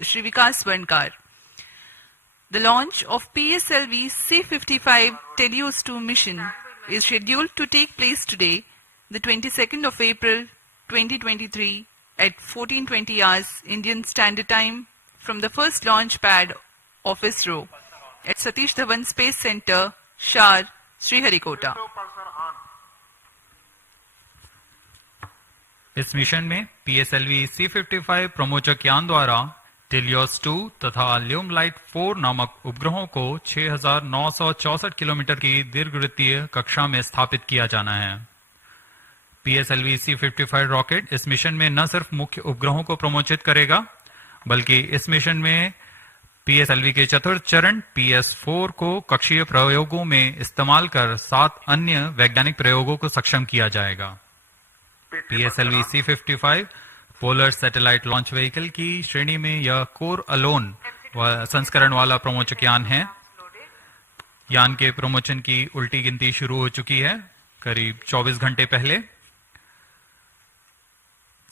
Shrivika Swarnkar. The launch of PSLV-C55 Teleos-2 mission is scheduled to take place today, the 22nd of April 2023 at 14:20 hours Indian Standard Time from the first launch pad of ISRO at Satish Dhawan Space Center, Shar, Sriharikota. इस mission में PSLV-C55 प्रमोचक यान द्वारा टेलियोस-2 तथा ल्यूमलाइट 4 नामक उपग्रहों को 6,964 kilometre की दीर्घवृत्तीय कक्षा में स्थापित किया जाना है। PSLV-C55 रॉकेट इस मिशन में न सिर्फ मुख्य उपग्रहों को प्रमोचित करेगा, बल्कि इस मिशन में PSLV के चतुर्थ चरण PS4 को कक्षीय प्रयोगों में इस्तेमाल कर 7 अन्य वैज्ञानिक प्रयोगों को सक्षम किया जाएगा। PSLV-C55 polar satellite launch vehicle की श्रेणी में यह कोर अलोन संस्करण वाला प्रमोचक यान है। यान के प्रमोचन की उल्टी गिनती शुरू हो चुकी है करीब 24 घंटे पहले।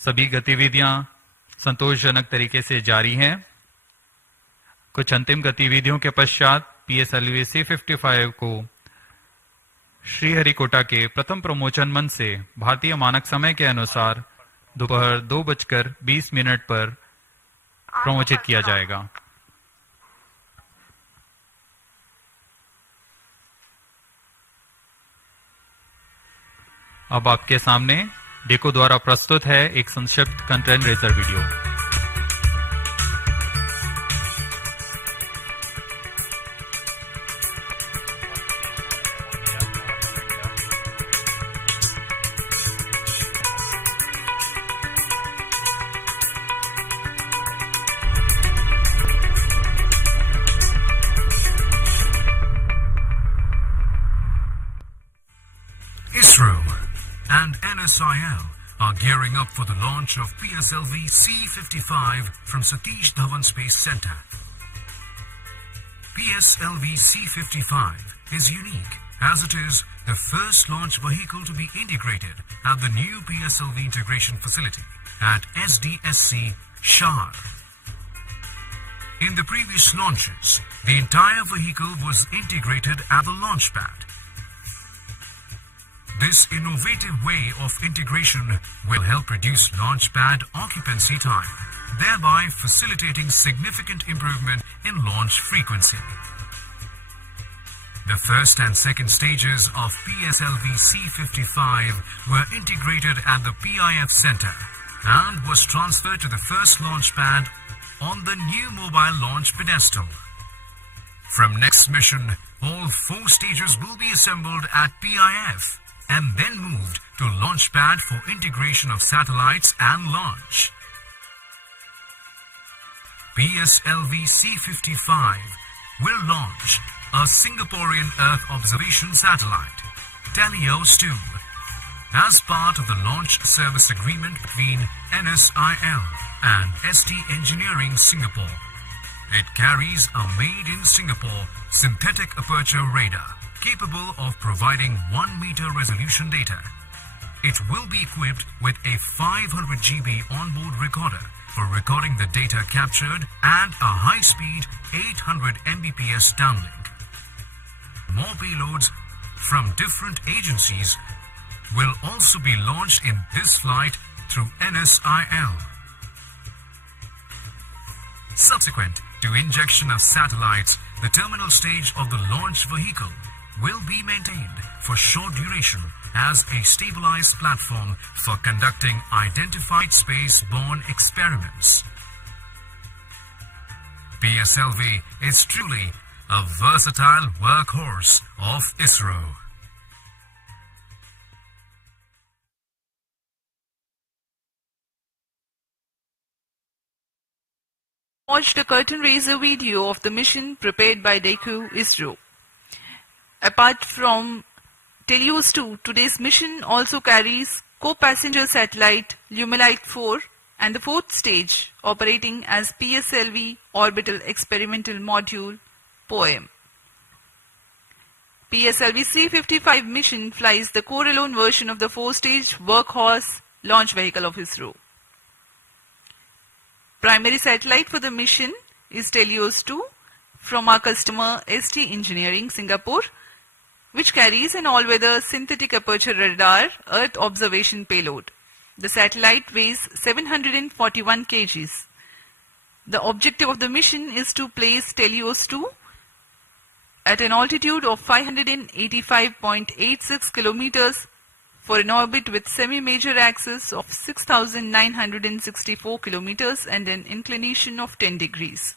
सभी गतिविधियां संतोषजनक तरीके से जारी हैं। कुछ अंतिम गतिविधियों के पश्चात PSLV-C55 को श्रीहरिकोटा के प्रथम प्रमोचन मंच से भारतीय मानक समय के अनुसार दोपहर 2:20 पर प्रमोचित किया जाएगा। अब आपके सामने डेको द्वारा प्रस्तुत है एक संक्षिप्त content razor video. ISRO and NSIL are gearing up for the launch of PSLV-C55 from Satish Dhawan Space Center. PSLV-C55 is unique as it is the first launch vehicle to be integrated at the new PSLV integration facility at SDSC Shar. In the previous launches, the entire vehicle was integrated at the launch pad. This innovative way of integration will help reduce launch pad occupancy time, thereby facilitating significant improvement in launch frequency. The first and second stages of PSLV-C55 were integrated at the PIF Center and was transferred to the first launch pad on the new mobile launch pedestal. From next mission, all 4 stages will be assembled at PIF and then moved to launch pad for integration of satellites and launch. PSLV-C55 will launch a Singaporean Earth observation satellite, Teleos-2, as part of the launch service agreement between NSIL and ST Engineering Singapore. It carries a made-in-Singapore synthetic aperture radar capable of providing 1-meter resolution data. It will be equipped with a 500 GB onboard recorder for recording the data captured and a high-speed 800 Mbps downlink. More payloads from different agencies will also be launched in this flight through NSIL. Subsequent to injection of satellites, the terminal stage of the launch vehicle will be maintained for short duration as a stabilized platform for conducting identified space-borne experiments. PSLV is truly a versatile workhorse of ISRO. Watched a curtain raiser video of the mission prepared by DECU ISRO. Apart from Teleos-2, today's mission also carries co-passenger satellite Lumelite 4 and the 4th stage operating as PSLV Orbital Experimental Module POEM. PSLV-C55 mission flies the core-alone version of the 4-stage workhorse launch vehicle of ISRO. primary satellite for the mission is Telios 2 from our customer ST Engineering, Singapore, which carries an all-weather synthetic aperture radar Earth observation payload. The satellite weighs 741 kgs. The objective of the mission is to place Telios 2 at an altitude of 585.86 kilometers for an orbit with semi-major axis of 6,964 kilometers and an inclination of 10 degrees.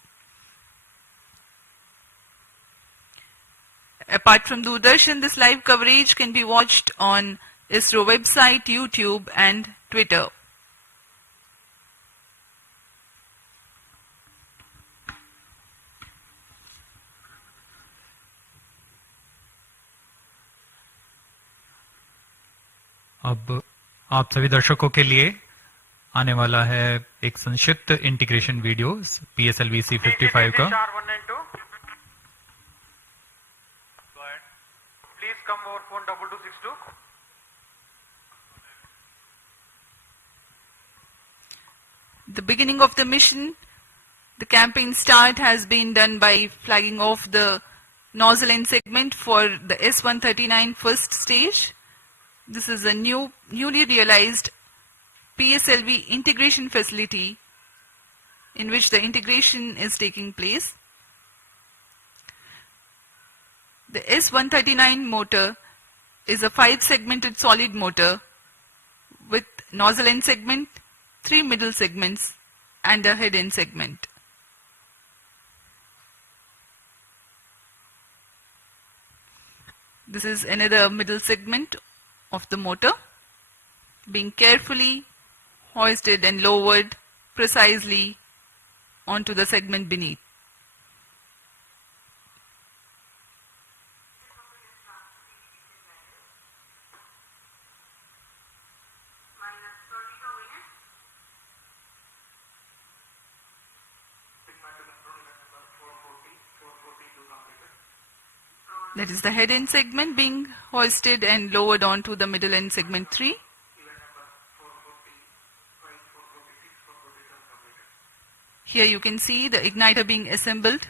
Apart from Doordarshan, this live coverage can be watched on ISRO website, YouTube and Twitter. अब आप सभी दर्शकों के लिए आने वाला है एक संक्षिप्त इंटीग्रेशन वीडियो PSLV-C55 का। Please come over phone 2262. The beginning of the mission, the campaign start has been done by flagging off the nozzle end segment for the S139 first stage. This is a newly realized PSLV integration facility in which the integration is taking place. The S139 motor is a 5-segmented solid motor with nozzle end segment, 3 middle segments and a head end segment. This is another middle segment of the motor being carefully hoisted and lowered precisely onto the segment beneath. That is the head end segment being hoisted and lowered onto the middle end segment 3. Here you can see the igniter being assembled.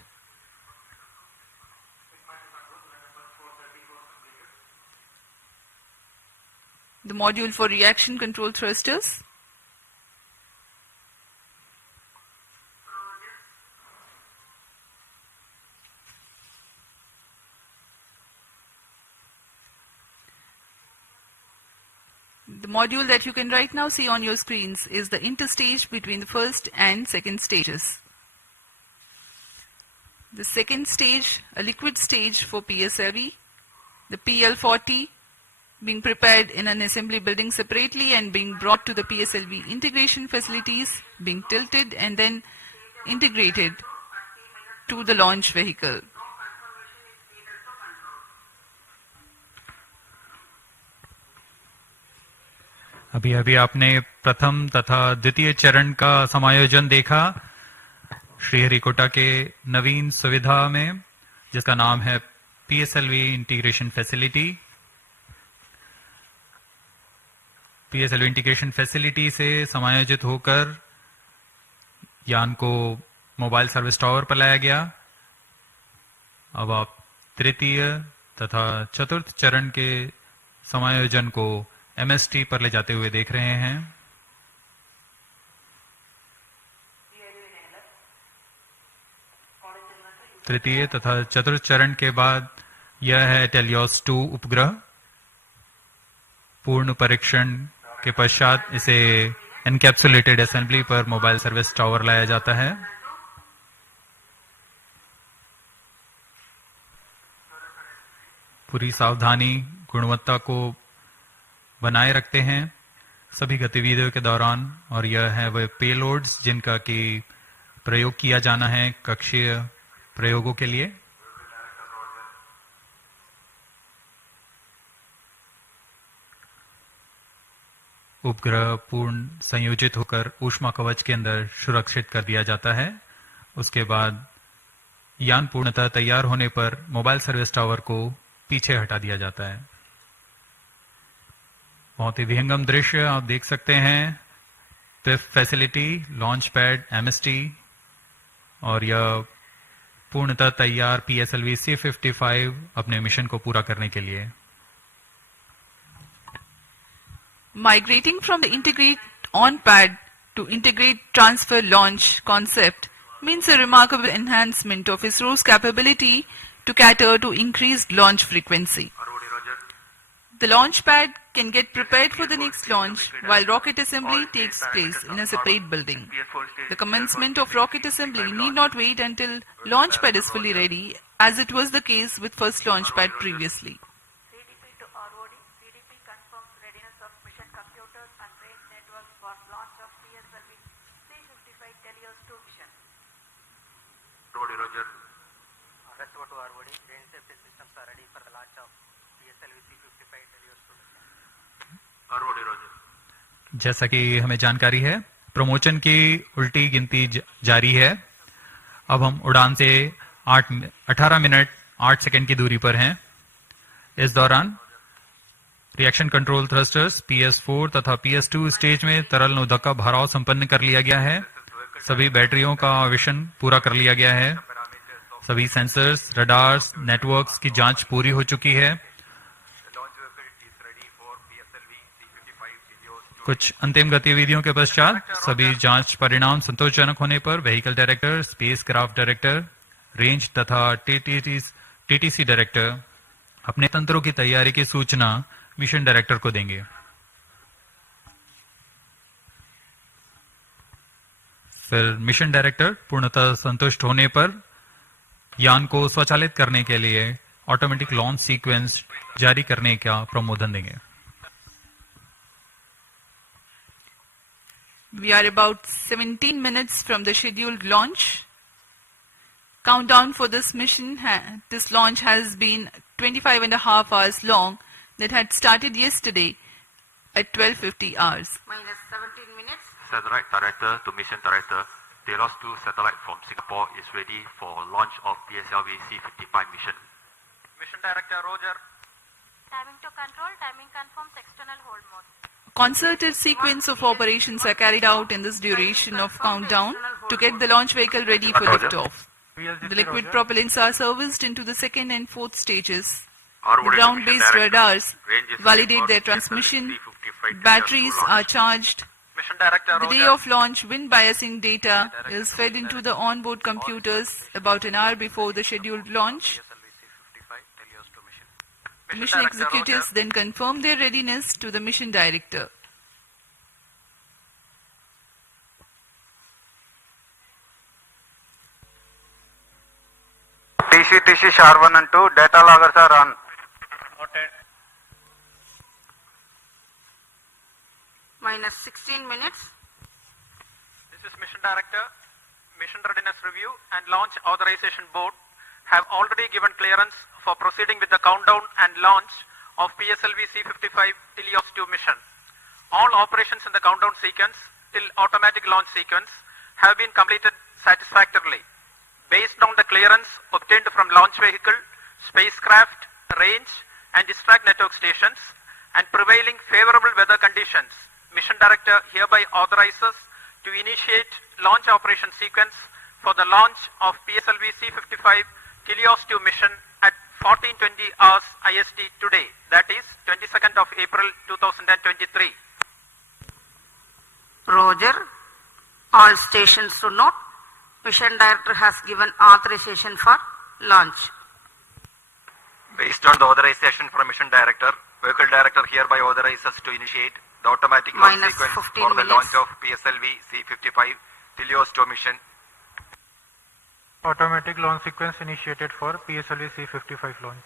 The module for reaction control thrusters. The module that you can right now see on your screens is the interstage between the first and second stages. The second stage, a liquid stage for PSLV, the PL40 being prepared in an assembly building separately and being brought to the PSLV integration facilities, being tilted and then integrated to the launch vehicle. अभी अभी आपने प्रथम तथा द्वितीय चरण का समायोजन देखा श्रीहरिकोटा के नवीन सुविधा में, जिसका नाम है PSLV integration facility. PSLV integration facility से समायोजित होकर यान को मोबाइल सर्विस टावर पर लाया गया। अब आप तृतीय तथा चतुर्थ चरण के समायोजन को MST पर ले जाते हुए देख रहे हैं। तृतीय तथा चतुर्थ चरण के बाद यह है टेलियोस 2 उपग्रह। पूर्ण परीक्षण के पश्चात इसे एनकैप्सुलेटेड असेंबली पर मोबाइल सर्विस टावर लाया जाता है। पूरी सावधानी, गुणवत्ता को बनाए रखते हैं सभी गतिविधियों के दौरान, और यह है वह पेलोड्स जिनका कि प्रयोग किया जाना है कक्षीय प्रयोगों के लिए। उपग्रह पूर्ण संयोजित होकर ऊष्मा कवच के अंदर सुरक्षित कर दिया जाता है। उसके बाद यान पूर्णतः तैयार होने पर मोबाइल सर्विस टावर को पीछे हटा दिया जाता है। बहुत ही विहंगम दृश्य आप देख सकते हैं। PIFF facility, launch pad, MST और यह पूर्णतः तैयार PSLV-C55 अपने मिशन को पूरा करने के लिए। Migrating from the integrate on pad to integrate transfer launch concept means a remarkable enhancement of ISRO's capability to cater to increased launch frequency. The launch pad can get prepared for the next launch while rocket assembly takes place in a separate building. The commencement of rocket assembly need not wait until launch pad is fully ready, as it was the case with first launch pad previously. CDP to ROD, CDP confirms readiness of mission computers and range networks for launch of PSLV-C55 Telios 2 mission. Roger. Resto to ROD, range safety systems are ready for the launch of PSLV-C55 Telios 2 mission. Roger. जैसा कि हमें जानकारी है, promotion की उल्टी गिनती जारी है। अब हम उड़ान से 18 मिनट 8 सेकंड की दूरी पर हैं। इस दौरान रिएक्शन कंट्रोल थ्रस्टर्स PS4 तथा PS2 स्टेज में तरल नोदक का भराव संपन्न कर लिया गया है। सभी बैटरियों का आवेशन पूरा कर लिया गया है। सभी सेंसर्स, रडार्स, नेटवर्क्स की जांच पूरी हो चुकी है। कुछ अंतिम गतिविधियों के पश्चात सभी जांच परिणाम संतोषजनक होने पर vehicle director, space craft director, range तथा टीटीसी डायरेक्टर अपने तंत्रों की तैयारी की सूचना मिशन डायरेक्टर को देंगे। फिर मिशन डायरेक्टर पूर्णतः संतुष्ट होने पर यान को स्वचालित करने के लिए ऑटोमेटिक लॉन्च सीक्वेंस जारी करने का प्रमोदन देंगे। We are about 17 minutes from the scheduled launch. Countdown for this mission, this launch has been 25 and a half hours long. That had started yesterday at 12:50 hours. Minus 17 minutes. Satellite Director to Mission Director, Telos 2 satellite from Singapore is ready for launch of PSLV-C55 mission. Mission Director Roger. Timing to control, timing confirms external hold mode. Concerted sequence of operations are carried out in this duration of countdown to get the launch vehicle ready for liftoff. The liquid propellants are serviced into the second and fourth stages. The ground-based radars validate their transmission. Batteries are charged. Mission Director The Roger. day of launch, wind biasing data is fed into the onboard computers about an hour before the scheduled launch. PSLV-C55 Telios 2 mission. Mission Director executives Roger. then confirm their readiness to the mission director. TC SHAR 1 and 2 data loggers are on. Noted. Minus 16 minutes. This is Mission Director. Mission Readiness Review and Launch Authorization Board have already given clearance for proceeding with the countdown and launch of PSLV-C55 Telios 2 mission. All operations in the countdown sequence till automatic launch sequence have been completed satisfactorily. Based on the clearance obtained from launch vehicle, spacecraft, range and distract network stations and prevailing favorable weather conditions, Mission Director hereby authorizes to initiate launch operation sequence for the launch of PSLV-C55 Telios 2 mission at 14:20 hours IST today, that is 22nd of April 2023. Roger. All stations to note. Mission Director has given authorization for launch. Based on the authorization from Mission Director, Vehicle Director hereby authorizes to initiate the automatic launch Minus sequence 15 for the minutes. launch of PSLV-C55 Telios 2 mission. Automatic launch sequence initiated for PSLV-C55 launch.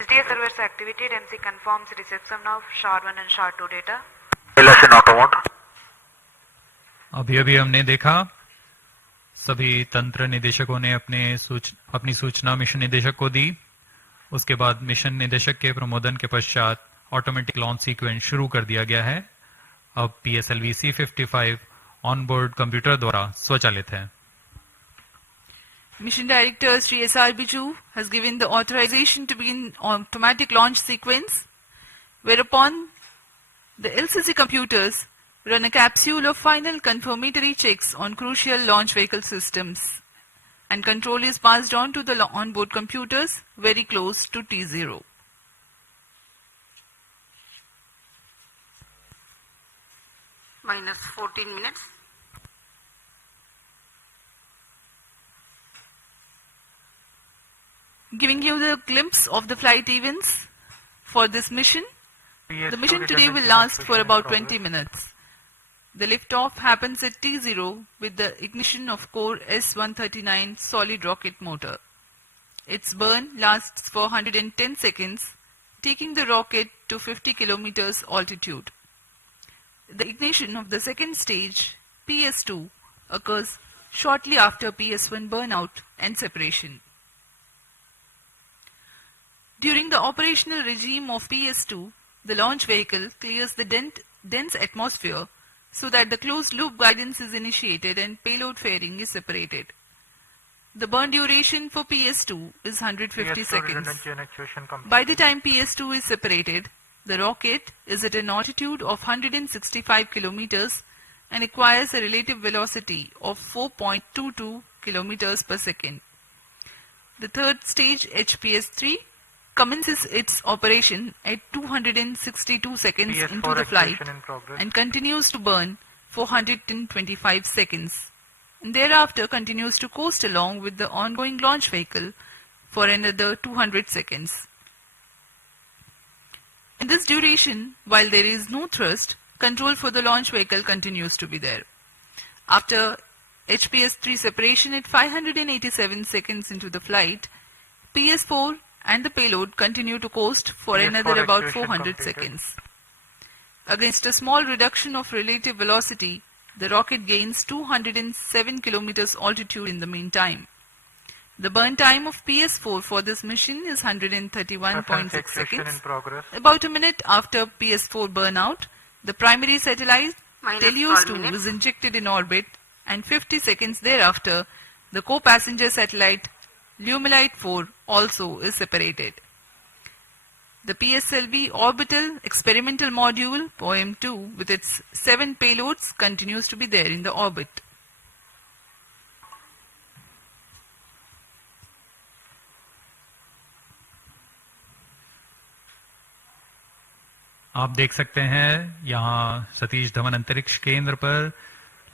SDA servers activated. MC confirms reception of SHAR 1 and SHAR 2 data. Election auto mode. अभी हमने देखा सभी तंत्र निदेशकों ने अपनी सूचना mission निदेशक को दी। उसके बाद मिशन निदेशक के प्रमोदन के पश्चात ऑटोमेटिक लॉन्च सीक्वेंस शुरू कर दिया गया है। अब PSLV-C55 ऑनबोर्ड कंप्यूटर द्वारा स्वचालित है। Mission Director Sri S.R. Biju has given the authorization to begin automatic launch sequence, whereupon the LCC computers run a capsule of final confirmatory checks on crucial launch vehicle systems, and control is passed on to the onboard computers very close to T0. Minus 14 minutes. Giving you the glimpse of the flight events for this mission. The mission today will last for about 20 minutes. The liftoff happens at T0 with the ignition of core S-139 solid rocket motor. Its burn lasts for 110 seconds, taking the rocket to 50 kilometers altitude. The ignition of the second stage, PS2, occurs shortly after PS1 burnout and separation. During the operational regime of PS2, the launch vehicle clears the dense atmosphere so that the closed-loop guidance is initiated and payload fairing is separated. The burn duration for PS2 is 150 seconds. By the time PS2 is separated, the rocket is at an altitude of 165 kilometers and acquires a relative velocity of 4.22 kilometers per second. The third stage, HPS-3, commences its operation at 262 seconds into the flight and continues to burn for 125 seconds, and thereafter continues to coast along with the ongoing launch vehicle for another 200 seconds. In this duration, while there is no thrust, control for the launch vehicle continues to be there. After HPS-3 separation at 587 seconds into the flight, PS4 and the payload continue to coast for another about 400 seconds. Against a small reduction of relative velocity, the rocket gains 207 kilometers altitude in the meantime. The burn time of PS4 for this mission is 131.6 seconds. About a minute after PS4 burnout, the primary satellite Telios-2 is injected in orbit, and 50 seconds thereafter, the co-passenger satellite Lumilite 4 also is separated. The PSLV orbital experimental module POEM-2 with its 7 payloads continues to be there in the orbit. आप देख सकते हैं यहाँ सतीश धवन अंतरिक्ष केंद्र पर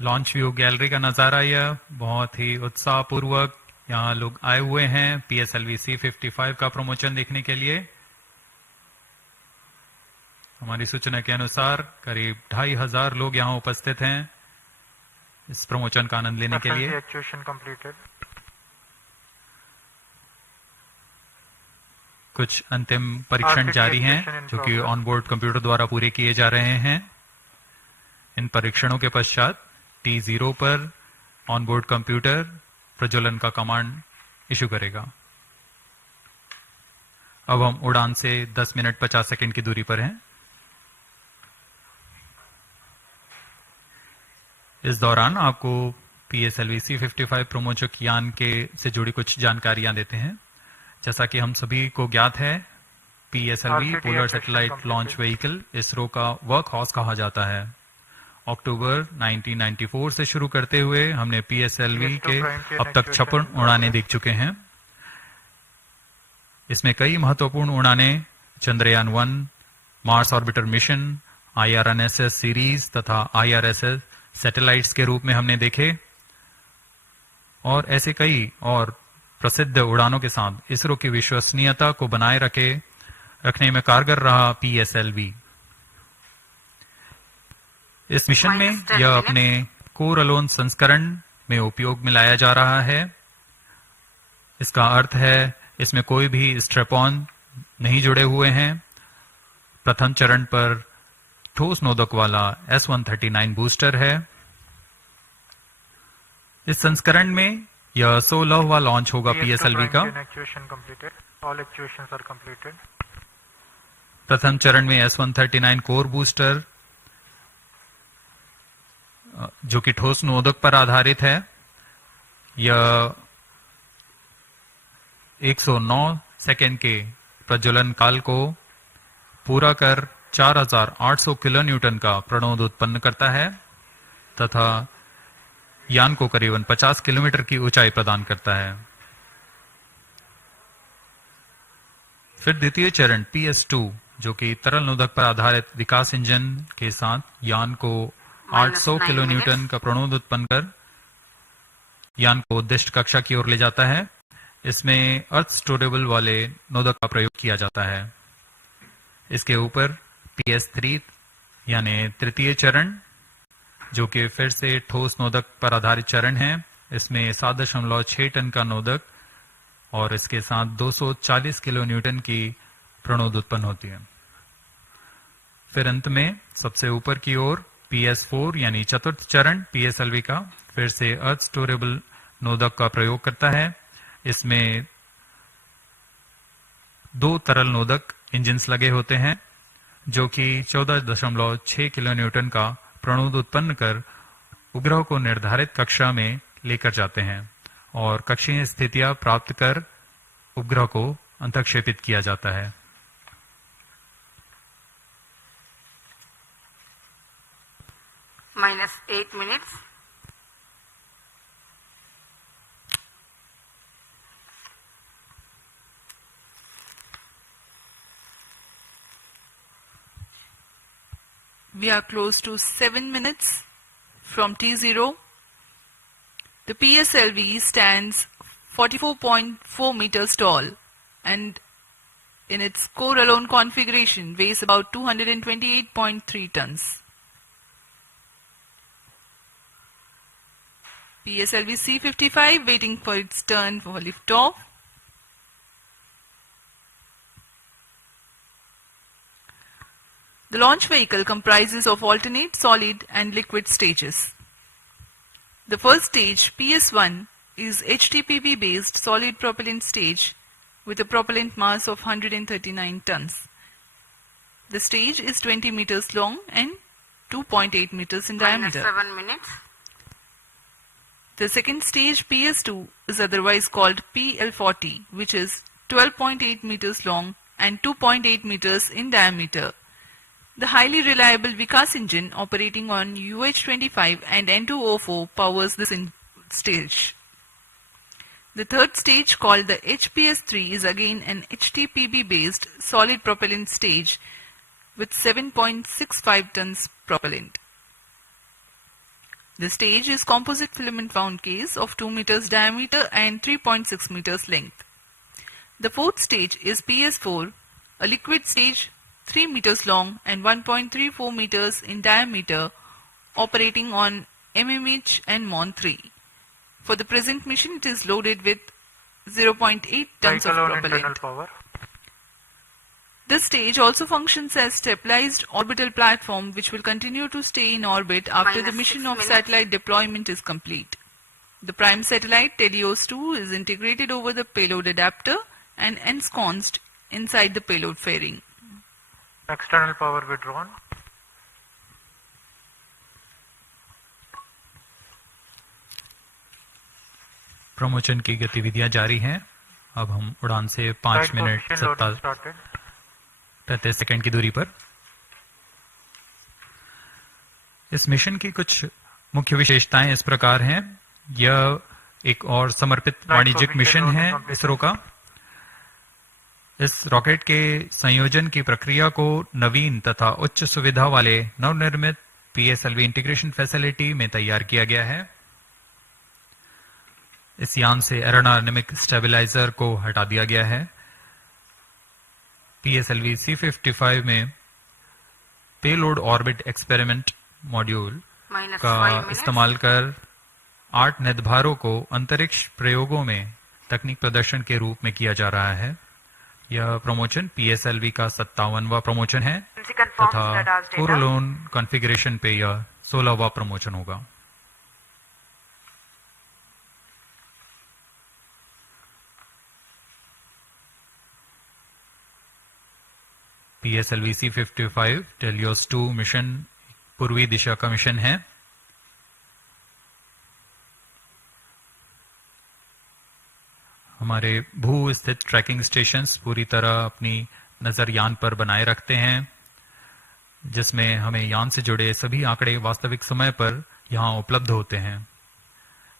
launch view gallery का नजारा। यह बहुत ही उत्साहपूर्वक यहाँ लोग आए हुए हैं PSLV-C55 का प्रमोशन देखने के लिए। हमारी सूचना के अनुसार करीब 2500 लोग यहाँ उपस्थित हैं इस प्रमोशन का आनंद लेने के लिए। कुछ अंतिम परीक्षण जारी हैं जो कि ऑनबोर्ड कंप्यूटर द्वारा पूरे किए जा रहे हैं। इन परीक्षणों के पश्चात T0 पर ऑनबोर्ड कंप्यूटर प्रज्वलन का कमांड इशू करेगा। अब हम उड़ान से 10 मिनट 50 सेकंड की दूरी पर हैं। इस दौरान आपको PSLV-C55 प्रमोचक यान के से जुड़ी कुछ जानकारियां देते हैं। जैसा कि हम सभी को ज्ञात है, PSLV polar satellite launch vehicle ISRO का वर्क हॉर्स कहा जाता है। अक्टूबर 1994 से शुरू करते हुए हमने PSLV के अब तक 56 उड़ानें देख चुके हैं। इसमें कई महत्वपूर्ण उड़ानें Chandrayaan 1, Mars orbiter mission, IRNSS series तथा IRSS सैटेलाइट्स के रूप में हमने देखे, और ऐसे कई और प्रसिद्ध उड़ानों के साथ इसरो की विश्वसनीयता को बनाए रखने में कारगर रहा PSLV। इस मिशन में यह अपने कोर अलोन संस्करण में उपयोग में लाया जा रहा है। इसका अर्थ है इसमें कोई भी स्ट्रैप-ऑन नहीं जुड़े हुए हैं। प्रथम चरण पर ठोस नोदक वाला S-139 बूस्टर है। इस संस्करण में यह 16वां लॉन्च होगा PSLV का। प्रथम चरण में S-139 कोर बूस्टर जो कि ठोस नोदक पर आधारित है, यह 109 सेकेंड के प्रज्वलन काल को पूरा कर 4800 किलो न्यूटन का प्रणोद उत्पन्न करता है तथा यान को करीबन 50 किलोमीटर की ऊंचाई प्रदान करता है। फिर द्वितीय चरण PS2 जो कि तरल नोदक पर आधारित विकास इंजन के साथ यान को 800 किलो न्यूटन का प्रणोद उत्पन्न कर यान को उद्दिष्ट कक्षा की ओर ले जाता है। इसमें अर्थ स्टोरेबल वाले नोदक का प्रयोग किया जाता है। इसके ऊपर PS3 यानी तृतीय चरण जो कि फिर से ठोस नोदक पर आधारित चरण है। इसमें 7.6 टन का नोदक और इसके साथ 240 किलो न्यूटन की प्रणोद उत्पन्न होती है। फिर अंत में सबसे ऊपर की ओर PS4 यानी चतुर्थ चरण PSLV का फिर से अर्थ स्टोरेबल नोदक का प्रयोग करता है। इसमें 2 तरल नोदक इंजिन्स लगे होते हैं जो कि 14.6 किलो न्यूटन का प्रणोद उत्पन्न कर उपग्रह को निर्धारित कक्षा में लेकर जाते हैं और कक्षीय स्थितियां प्राप्त कर उपग्रह को अंतक्षेपित किया जाता है। -8 minutes. We are close to 7 minutes from T0. The PSLV stands 44.4 meters tall and in its core alone configuration weighs about 228.3 tons. PSLV-C55 waiting for its turn for liftoff. The launch vehicle comprises of alternate solid and liquid stages. The first stage, PS1, is HTPV based solid propellant stage with a propellant mass of 139 tons. The stage is 20 meters long and 2.8 meters in diameter. -7 minutes. The second stage, PS2, is otherwise called PL40, which is 12.8 meters long and 2.8 meters in diameter. The highly reliable Vikas engine operating on UH25 and N204 powers this stage. The third stage, called the HPS3, is again an HTPB based solid propellant stage with 7.65 tons propellant. The stage is composite filament wound case of 2 meters diameter and 3.6 meters length. The fourth stage is PS4, a liquid stage 3 meters long and 1.34 meters in diameter, operating on MMH and MON3. For the present mission, it is loaded with 0.8 tons of propellant. Power. This stage also functions as stabilized orbital platform which will continue to stay in orbit after the mission of satellite deployment is complete. The prime satellite Telios 2 is integrated over the payload adapter and ensconced inside the payload fairing. External power withdrawn. Promotion की गतिविधियां जारी हैं। अब हम उड़ान से 5 minute 37 second की दूरी पर। इस मिशन की कुछ मुख्य विशेषताएं इस प्रकार हैं। यह एक और समर्पित वाणिज्यिक मिशन है इसरो का। इस रॉकेट के संयोजन की प्रक्रिया को नवीन तथा उच्च सुविधा वाले नवनिर्मित PSLV इंटीग्रेशन फैसिलिटी में तैयार किया गया है। इस यान से एरोडायनेमिक स्टेबलाइजर को हटा दिया गया है। PSLV-C55 में पेलोड ऑर्बिट एक्सपेरिमेंट मॉड्यूल का इस्तेमाल कर 8 निदभारों को अंतरिक्ष प्रयोगों में तकनीक प्रदर्शन के रूप में किया जा रहा है। यह प्रमोशन PSLV का 57वां प्रमोशन है तथा कोरोलोन कॉन्फ़िगरेशन पे यह 16वां प्रमोशन होगा। PSLV-C55 टेलियोस 2 मिशन पूर्वी दिशा का मिशन है। हमारे भू स्थित ट्रैकिंग स्टेशंस पूरी तरह अपनी नजर यान पर बनाए रखते हैं। जिसमें हमें यान से जुड़े सभी आंकड़े वास्तविक समय पर यहां उपलब्ध होते हैं।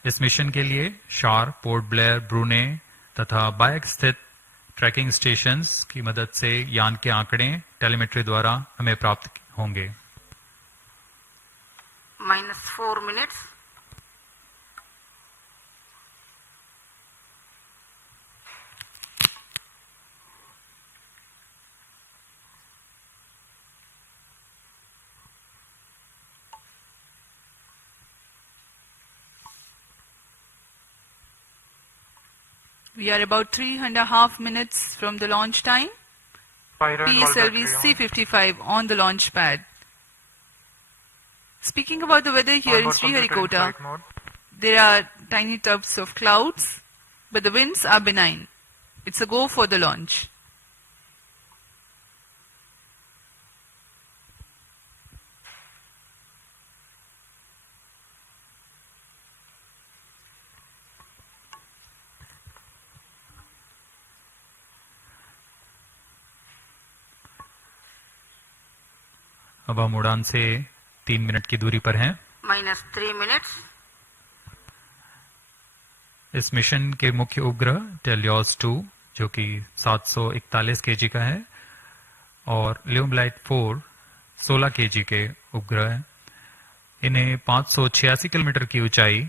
इस मिशन के लिए शार, पोर्ट ब्लेयर, ब्रूने तथा बायक स्थित ट्रैकिंग स्टेशंस की मदद से यान के आंकड़े टेलीमेट्री द्वारा हमें प्राप्त होंगे। -4 minutes. We are about 3.5 minutes from the launch time. PSLV-C55 on the launch pad. Speaking about the weather here in Sriharikota, there are tiny tufts of clouds, but the winds are benign. It's a go for the launch. अब हम उड़ान से 3 minute की दूरी पर हैं। -3 minutes. इस mission के मुख्य उपग्रह टेलियोस 2 जो कि 741 केजी का है और ल्यूमलाइट 4 16 केजी के उपग्रह हैं। इन्हें 586 किलोमीटर की ऊंचाई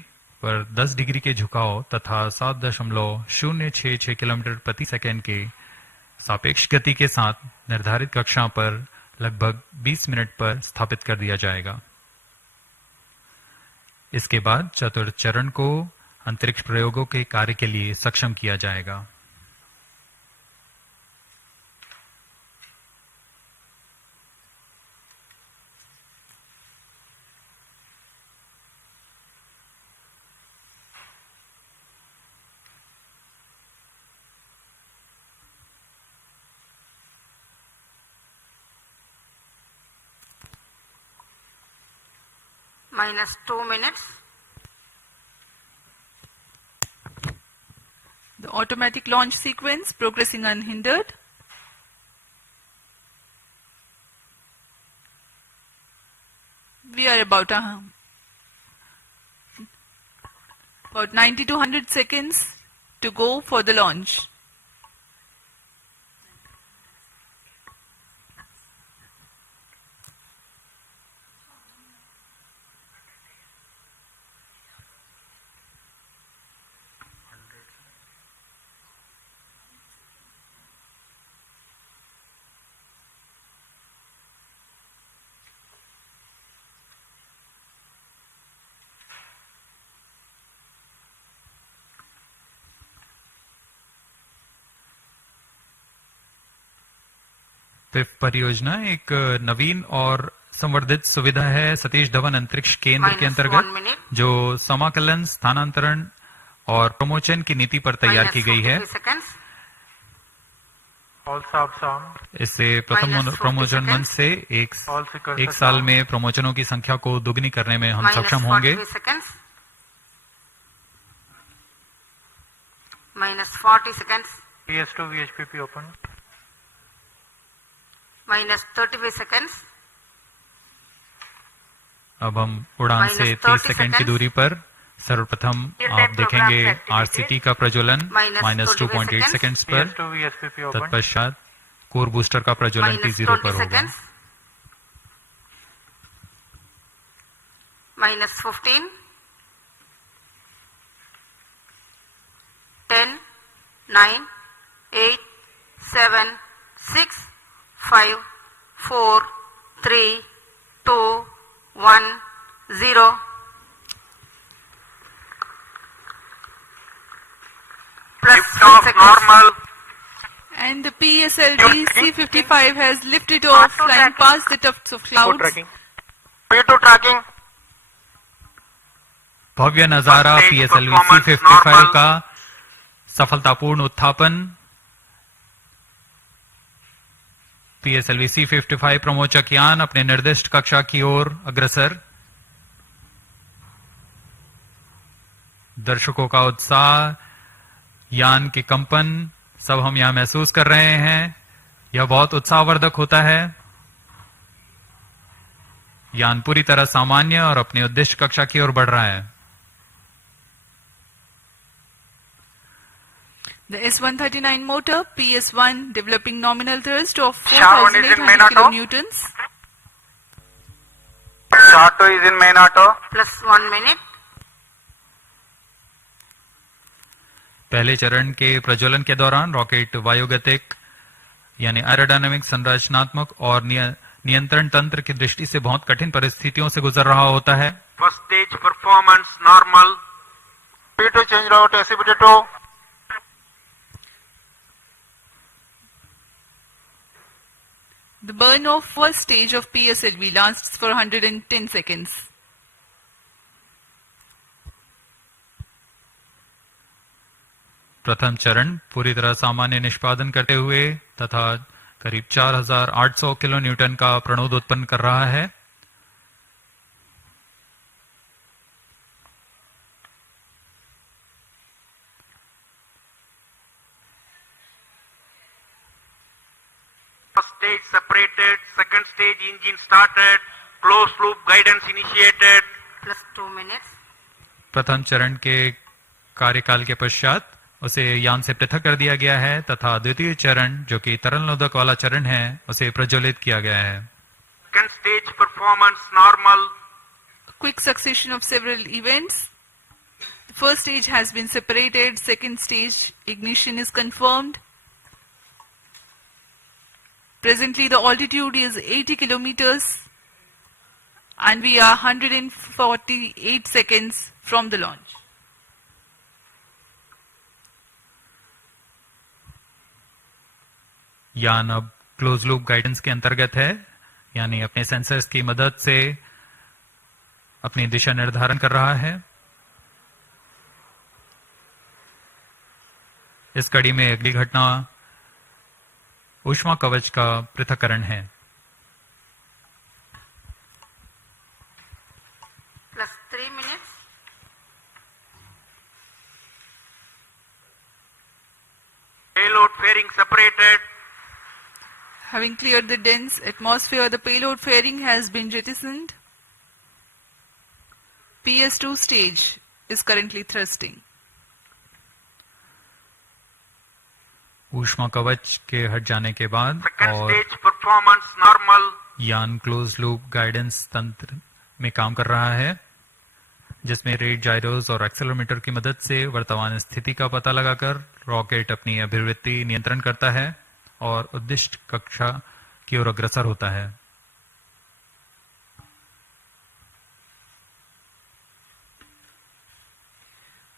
पर 10 डिग्री के झुकाव तथा 7.066 किलोमीटर प्रति सेकंड के सापेक्ष गति के साथ निर्धारित कक्षा पर लगभग 20 मिनट पर स्थापित कर दिया जाएगा। इसके बाद चतुर्थ चरण को अंतरिक्ष प्रयोगों के कार्य के लिए सक्षम किया जाएगा। -2 minutes. The automatic launch sequence progressing unhindered. We are about 90 to 100 seconds to go for the launch. PIFF परियोजना एक नवीन और संवर्धित सुविधा है सतीश धवन अंतरिक्ष केंद्र के अंतर्गत जो समाकलन, स्थानांतरण और प्रमोशन की नीति पर तैयार की गई है। इससे प्रथम प्रमोशन मंच से एक साल में प्रमोशनों की संख्या को दुगनी करने में हम सक्षम होंगे। -40 seconds. PS2 VHTV open. -35 seconds. अब हम उड़ान से 30 सेकंड की दूरी पर सर्वप्रथम आप देखेंगे आरसीटी का प्रज्वलन -2.8 सेकंड्स पर। तत्पश्चात कोर बूस्टर का प्रज्वलन T0 पर होगा। -15. 10, 9, 8, 7, 6, 5, 4, 3, 2, 1, 0. Normal. And the PSLV-C55 has lifted off, flying past the tufts of clouds. P2 tracking. भव्य नजारा PSLV-C55 का सफलतापूर्ण उत्थापन। PSLV-C55 प्रमोचक यान अपने निर्दिष्ट कक्षा की ओर अग्रसर। दर्शकों का उत्साह, यान के कंपन सब हम यहां महसूस कर रहे हैं। यह बहुत उत्साहवर्धक होता है। यान पूरी तरह सामान्य और अपनी उद्देश्य कक्षा की ओर बढ़ रहा है। The S139 motor PS1 developing nominal thrust of Sharwan is in main 4,800 auto. kilonewtons. Shato is in main auto. plus 1 minute. पहले चरण के प्रज्वलन के दौरान रॉकेट वायुगतिक यानी एरोडायनामिक संरचनात्मक और नियंत्रण तंत्र की दृष्टि से बहुत कठिन परिस्थितियों से गुजर रहा होता है। First stage performance normal. P2 change route SCBT2. The burn of first stage of PSLV lasts for 110 seconds. प्रथम चरण पूरी तरह सामान्य निष्पादन करते हुए तथा करीब 4800 किलो न्यूटन का प्रणोद उत्पन्न कर रहा है। First stage separated, second stage engine started, closed loop guidance initiated. plus 2 minutes. प्रथम चरण के कार्यकाल के पश्चात उसे यान से पृथक कर दिया गया है तथा द्वितीय चरण जो कि तरल नोदक वाला चरण है उसे प्रज्वलित किया गया है। Second stage performance normal. Quick succession of several events. The first stage has been separated, second stage ignition is confirmed. Presently the altitude is 80 kilometers and we are 148 seconds from the launch. यान अब close loop guidance के अंतर्गत है, यानी अपने sensors की मदद से अपनी दिशा निर्धारण कर रहा है। इस कड़ी में अगली घटना ऊष्मा कवच का पृथक्करण है। plus 3 minutes. Payload fairing separated. Having cleared the dense atmosphere, the payload fairing has been jettisoned. PS2 stage is currently thrusting. ऊष्मा कवच के हट जाने के बाद Second और stage performance normal. यान क्लोज लूप गाइडेंस तंत्र में काम कर रहा है, जिसमें रेट जायरोस और एक्सेलरोमीटर की मदद से वर्तमान स्थिति का पता लगाकर रॉकेट अपनी अभिवृत्ति नियंत्रण करता है और उद्दिष्ट कक्षा की ओर अग्रसर होता है।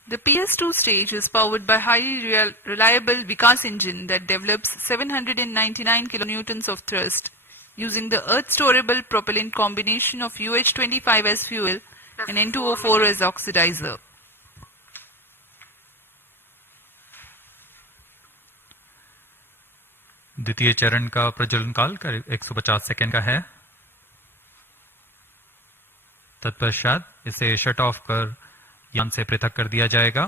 The PS2 stage is powered by highly reliable Vikas engine that develops 799 kilonewtons of thrust using the earth storable propellant combination of UH25 as fuel and N2O4 as oxidizer. द्वितीय चरण का प्रज्वलन काल करीब 150 सेकेंड का है। तत्पश्चात इसे शट ऑफ कर यान से पृथक कर दिया जाएगा।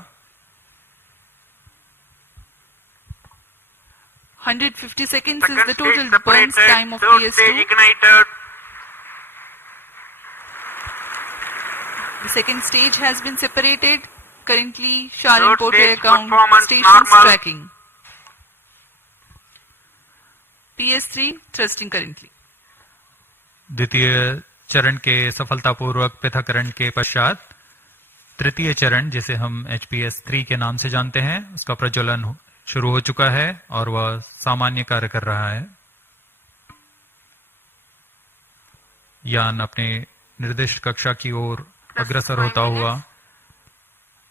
150 seconds is Second the stage total separated. burn time of Third stage PS2. ignited. The second stage has been separated. Currently, Shah Third reported stage account performance stations normal. tracking. PS3 thrusting currently. द्वितीय चरण के सफलतापूर्वक पृथक्करण के पश्चात तृतीय चरण, जिसे हम HPS3 के नाम से जानते हैं, उसका प्रज्वलन शुरू हो चुका है और वह सामान्य कार्य कर रहा है। यान अपने निर्दिष्ट कक्षा की ओर अग्रसर होता हुआ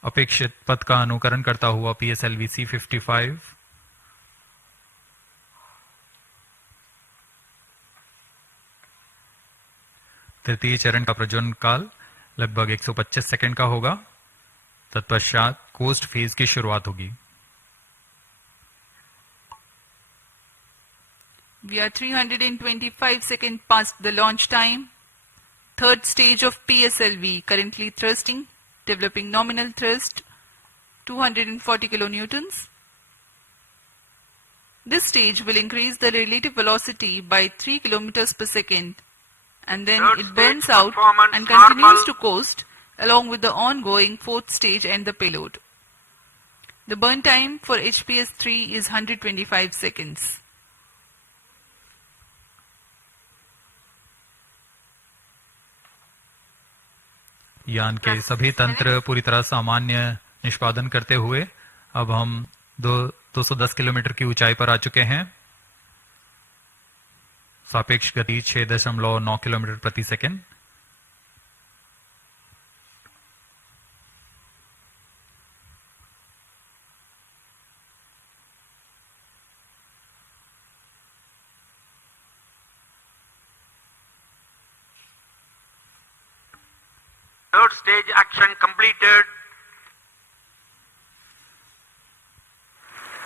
अपेक्षित पथ का अनुकरण करता हुआ PSLV-C55 तृतीय चरण का प्रज्वलन काल लगभग 125 सेकंड का होगा। तत्पश्चात कोस्ट फेज की शुरुआत होगी। We are 325 seconds past the launch time. Third stage of PSLV currently thrusting, developing nominal thrust 240 kilonewtons. This stage will increase the relative velocity by 3 kilometers per second and then Third it burns stage, out performance and continues normal. to coast along with the ongoing fourth stage and the payload. The burn time for HPS-3 is 125 seconds. यान के सभी तंत्र पूरी तरह सामान्य निष्पादन करते हुए अब हम 210 किलोमीटर की ऊंचाई पर आ चुके हैं। सापेक्ष गति 6.9 किलोमीटर प्रति second. Third stage action completed.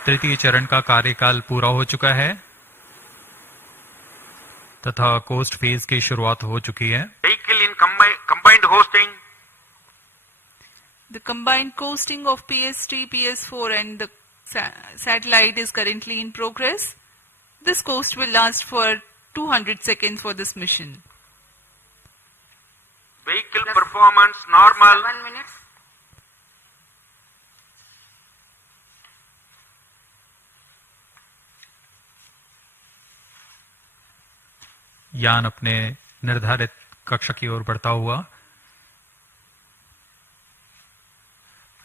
तृतीय चरण का कार्यकाल पूरा हो चुका है तथा कोस्ट फेज की शुरुआत हो चुकी है। Vehicle in combined hosting. The combined coasting of PS3, PS4 and the satellite is currently in progress. This coast will last for 200 seconds for this mission. Vehicle performance normal. 7 minutes. यान अपने निर्धारित कक्षा की ओर बढ़ता हुआ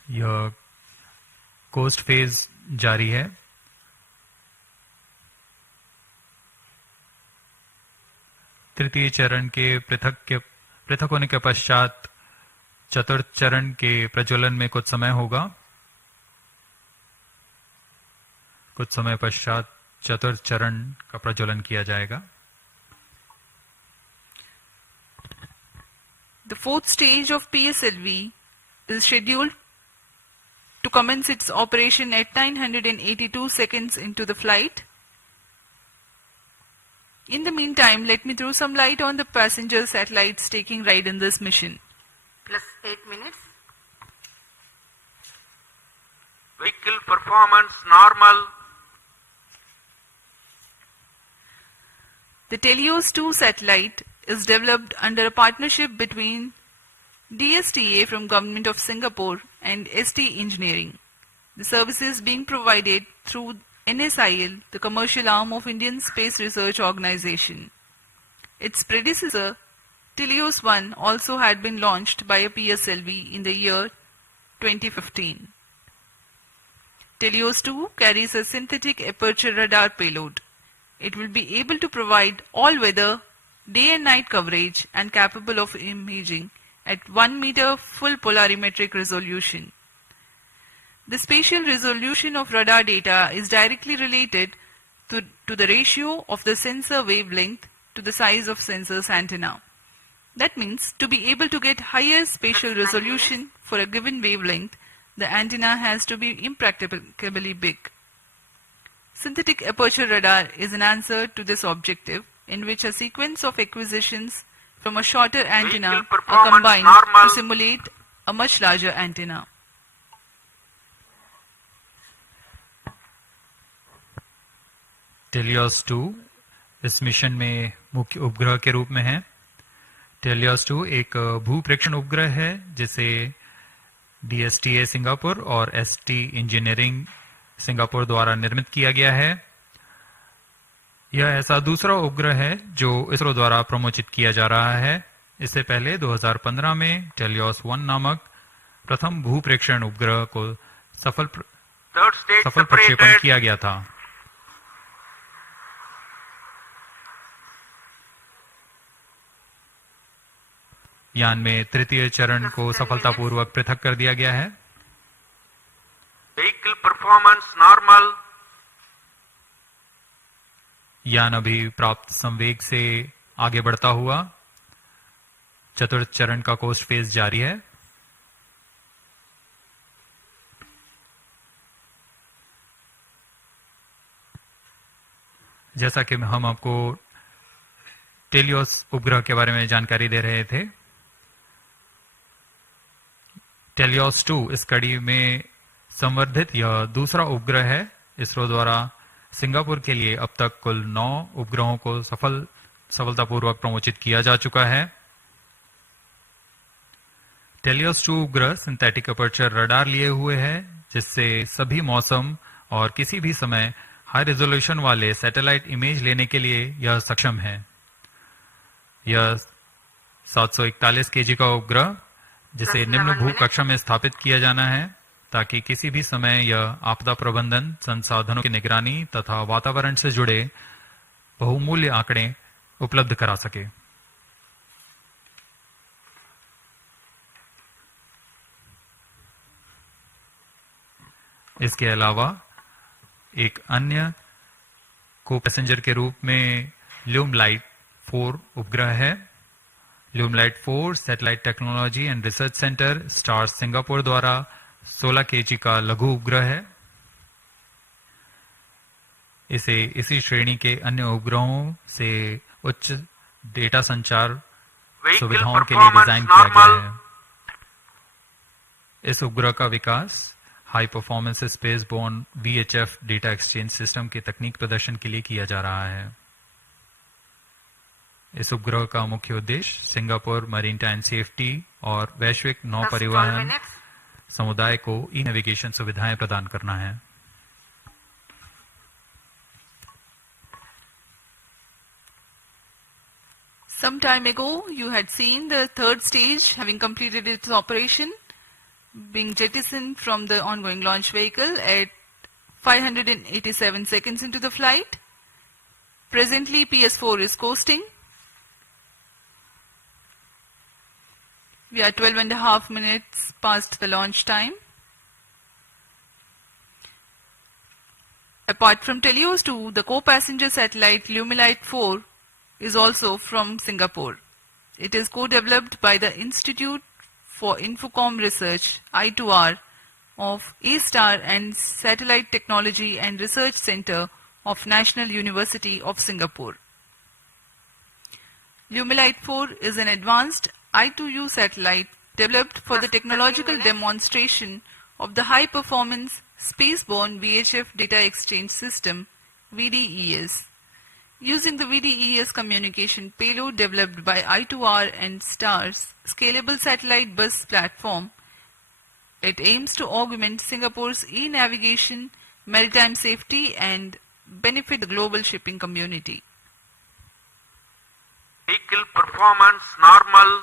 यह कोस्ट फेज जारी है। तृतीय चरण के पृथक होने के पश्चात चतुर्थ चरण के प्रज्वलन में कुछ समय होगा। कुछ समय पश्चात चतुर्थ चरण का प्रज्वलन किया जाएगा। The fourth stage of PSLV is scheduled to commence its operation at 982 seconds into the flight. In the meantime, let me throw some light on the passenger satellites taking ride in this mission. Plus 8 minutes. Vehicle performance normal. The Telios 2 satellite is developed under a partnership between DSTA from Government of Singapore and ST Engineering. The service is being provided through NSIL, the commercial arm of Indian Space Research Organization. Its predecessor, Telios 1, also had been launched by a PSLV in the year 2015. Telios 2 carries a synthetic aperture radar payload. It will be able to provide all-weather, day and night coverage and capable of imaging at 1 meter full polarimetric resolution. The spatial resolution of radar data is directly related to the ratio of the sensor wavelength to the size of sensor's antenna. That means to be able to get higher spatial resolution for a given wavelength, the antenna has to be impracticably big. Synthetic aperture radar is an answer to this objective, in which a sequence of acquisitions from a shorter antenna are combined to simulate a much larger antenna. Teleost 2 इस mission में मुख्य उपग्रह के रूप में है। Teleost 2 एक भूप्रेक्षण उपग्रह है जिसे DSTA सिंगापुर और ST इंजीनियरिंग सिंगापुर द्वारा निर्मित किया गया है। यह ऐसा दूसरा उपग्रह है जो इसरो द्वारा प्रमोचित किया जा रहा है। इससे पहले 2015 में टेलियोस 1 नामक प्रथम भूप्रेक्षण उपग्रह को सफल प्रक्षेपण किया गया था। यान में तृतीय चरण को सफलतापूर्वक पृथक कर दिया गया है। Vehicle performance normal. यान अभी प्राप्त संवेग से आगे बढ़ता हुआ चतुर्थ चरण का कोस्ट फेज जारी है। जैसा कि हम आपको टेलियोस उपग्रह के बारे में जानकारी दे रहे थे, टेलियोस 2 इस कड़ी में संवर्धित यह दूसरा उपग्रह है। इसरो द्वारा सिंगापुर के लिए अब तक कुल 9 उपग्रहों को सफलतापूर्वक प्रमोचित किया जा चुका है। टेलियोस 2 उपग्रह सिंथेटिक अपर्चर रडार लिए हुए है, जिससे सभी मौसम और किसी भी समय हाई रेजोल्यूशन वाले सैटेलाइट इमेज लेने के लिए यह सक्षम है। यह 741 केजी का उपग्रह, जिसे निम्न भू कक्षा में स्थापित किया जाना है, ताकि किसी भी समय यह आपदा प्रबंधन, संसाधनों की निगरानी तथा वातावरण से जुड़े बहुमूल्य आंकड़े उपलब्ध करा सके। इसके अलावा एक अन्य को पैसेंजर के रूप में ल्यूमलाइट 4 उपग्रह है। ल्यूमलाइट 4 satellite technology and research centre star Singapore द्वारा 16 केजी का लघु उपग्रह है। इसे इसी श्रेणी के अन्य उपग्रहों से उच्च डेटा संचार सुविधाओं के लिए डिजाइन किया गया है। इस उपग्रह का विकास high performance space borne VHF data exchange system के तकनीक प्रदर्शन के लिए किया जा रहा है। इस उपग्रह का मुख्य उद्देश्य सिंगापुर मरीनटाइन सेफ्टी और वैश्विक नौ परिवहन समुदाय को ई नेविगेशन सुविधाएं प्रदान करना है। Some time ago, you had seen the third stage having completed its operation, being jettisoned from the ongoing launch vehicle at 587 seconds into the flight. Presently, PS4 is coasting. We are 12.5 minutes past the launch time. Apart from Telios 2, the co-passenger satellite Lumilite 4 is also from Singapore. It is co-developed by the Institute for Infocom Research, I2R, of A-Star and Satellite Technology and Research Center of National University of Singapore. Lumilite 4 is an advanced I2U satellite developed for the technological demonstration of the high-performance spaceborne VHF data exchange system, VDES. Using the VDES communication payload developed by I2R and STAR's scalable satellite bus platform, it aims to augment Singapore's e-navigation, maritime safety and benefit the global shipping community. Vehicle performance normal.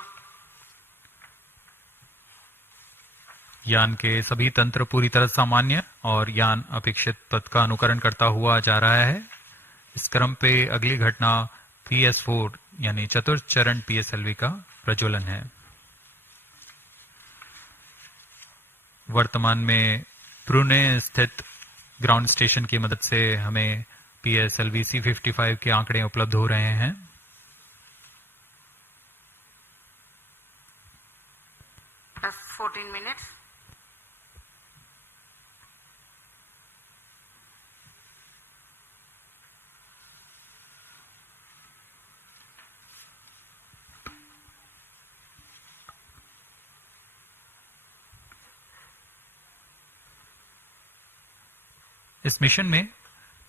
यान के सभी तंत्र पूरी तरह सामान्य और यान अपेक्षित पथ का अनुकरण करता हुआ जा रहा है। इस क्रम पे अगली घटना PS4 यानी चतुर्थ चरण PSLV का प्रज्वलन है। वर्तमान में पुणे स्थित ग्राउंड स्टेशन की मदद से हमें PSLV-C55 के आंकड़े उपलब्ध हो रहे हैं। Plus 14 minutes. इस मिशन में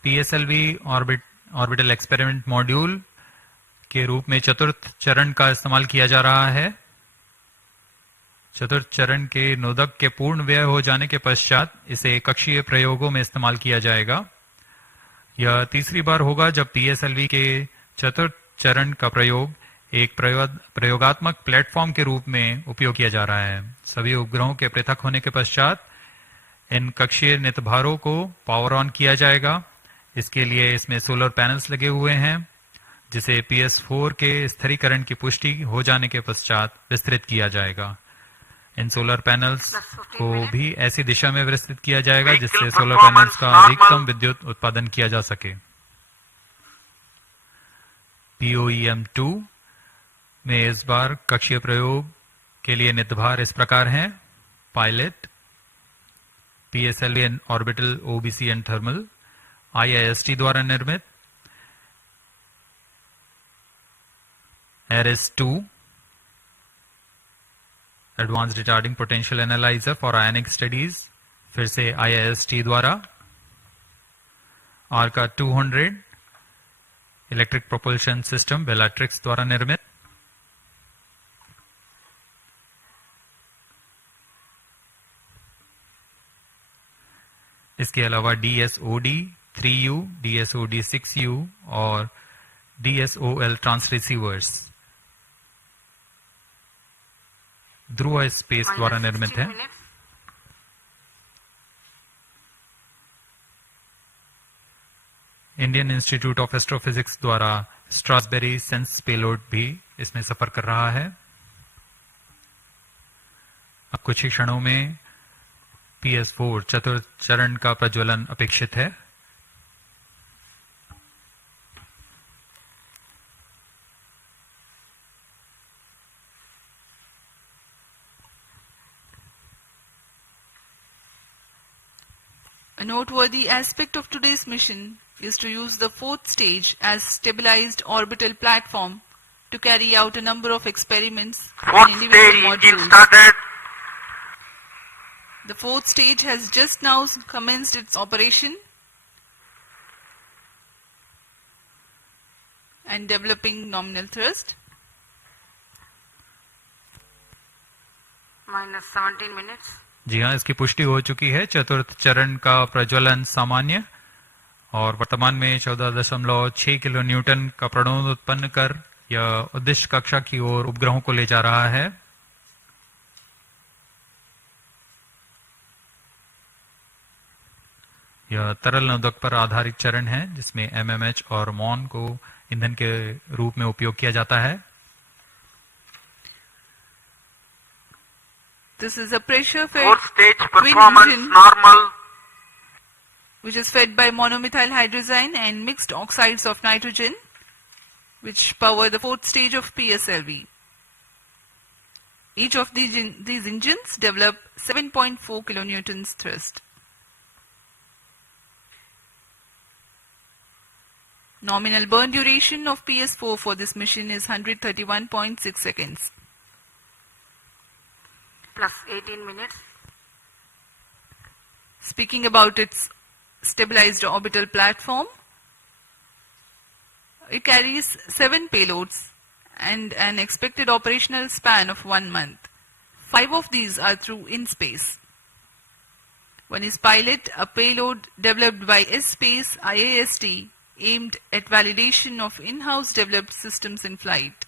PSLV ऑर्बिटल एक्सपेरिमेंट मॉड्यूल के रूप में चतुर्थ चरण का इस्तेमाल किया जा रहा है। चतुर्थ चरण के नोदक के पूर्ण व्यय हो जाने के पश्चात इसे कक्षीय प्रयोगों में इस्तेमाल किया जाएगा। यह तीसरी बार होगा जब PSLV के चतुर्थ चरण का प्रयोग एक प्रयोगात्मक प्लेटफॉर्म के रूप में उपयोग किया जा रहा है। सभी उपग्रहों के पृथक होने के पश्चात इन कक्षीय नितभारों को पावर ऑन किया जाएगा। इसके लिए इसमें सोलर पैनल्स लगे हुए हैं, जिसे PS4 के स्थिरीकरण की पुष्टि हो जाने के पश्चात विस्तृत किया जाएगा। इन सोलर पैनल्स को भी ऐसी दिशा में विस्तृत किया जाएगा जिससे सोलर पैनल्स का अधिकतम विद्युत उत्पादन किया जा सके। POEM-2 में इस बार कक्षीय प्रयोग के लिए नितभार इस प्रकार हैं: pilot, PSLV and orbital OBC and thermal, IIST द्वारा निर्मित, RS-2 advance retarding potential analyser for ionic studies, फिर से IIST द्वारा, ARCA 200 electric propulsion system Bellatrix द्वारा निर्मित। इसके अलावा DSOD 3U, DSOD 6U और DSOL ट्रांसरिसीवर्स ध्रुव स्पेस द्वारा निर्मित है। इंडियन इंस्टीट्यूट ऑफ एस्ट्रोफिजिक्स द्वारा स्ट्रासबेरी सेंस पेलोड भी इसमें सफर कर रहा है। अब कुछ ही क्षणों में PS4 चतुर्थ चरण का प्रज्वलन अपेक्षित है। A noteworthy aspect of today's mission is to use the fourth stage as stabilized orbital platform to carry out a number of experiments Fourth in individual stage engine modules. started. The fourth stage has just now commenced its operation and developing nominal thrust. Minus 17 minutes. जी हाँ, इसकी पुष्टि हो चुकी है। चतुर्थ चरण का प्रज्वलन सामान्य और वर्तमान में 14.6 किलो न्यूटन का प्रणोद उत्पन्न कर यह उद्दिष्ट कक्षा की ओर उपग्रहों को ले जा रहा है। यह तरल नोदक पर आधारित चरण है जिसमें MMH और MON को ईंधन के रूप में उपयोग किया जाता है। This is a pressure-fed Fourth stage twin performance engine normal. which is fed by monomethyl hydrazine and mixed oxides of nitrogen, which power the fourth stage of PSLV. Each of these engines develop 7.4 kilonewtons thrust. Nominal burn duration of PS4 for this mission is 131.6 seconds. Plus 18 minutes. Speaking about its stabilized orbital platform, it carries 7 payloads and an expected operational span of 1 month. 5 of these are through in-space. One is Pilot, a payload developed by S-Space IAST aimed at validation of in-house developed systems in flight.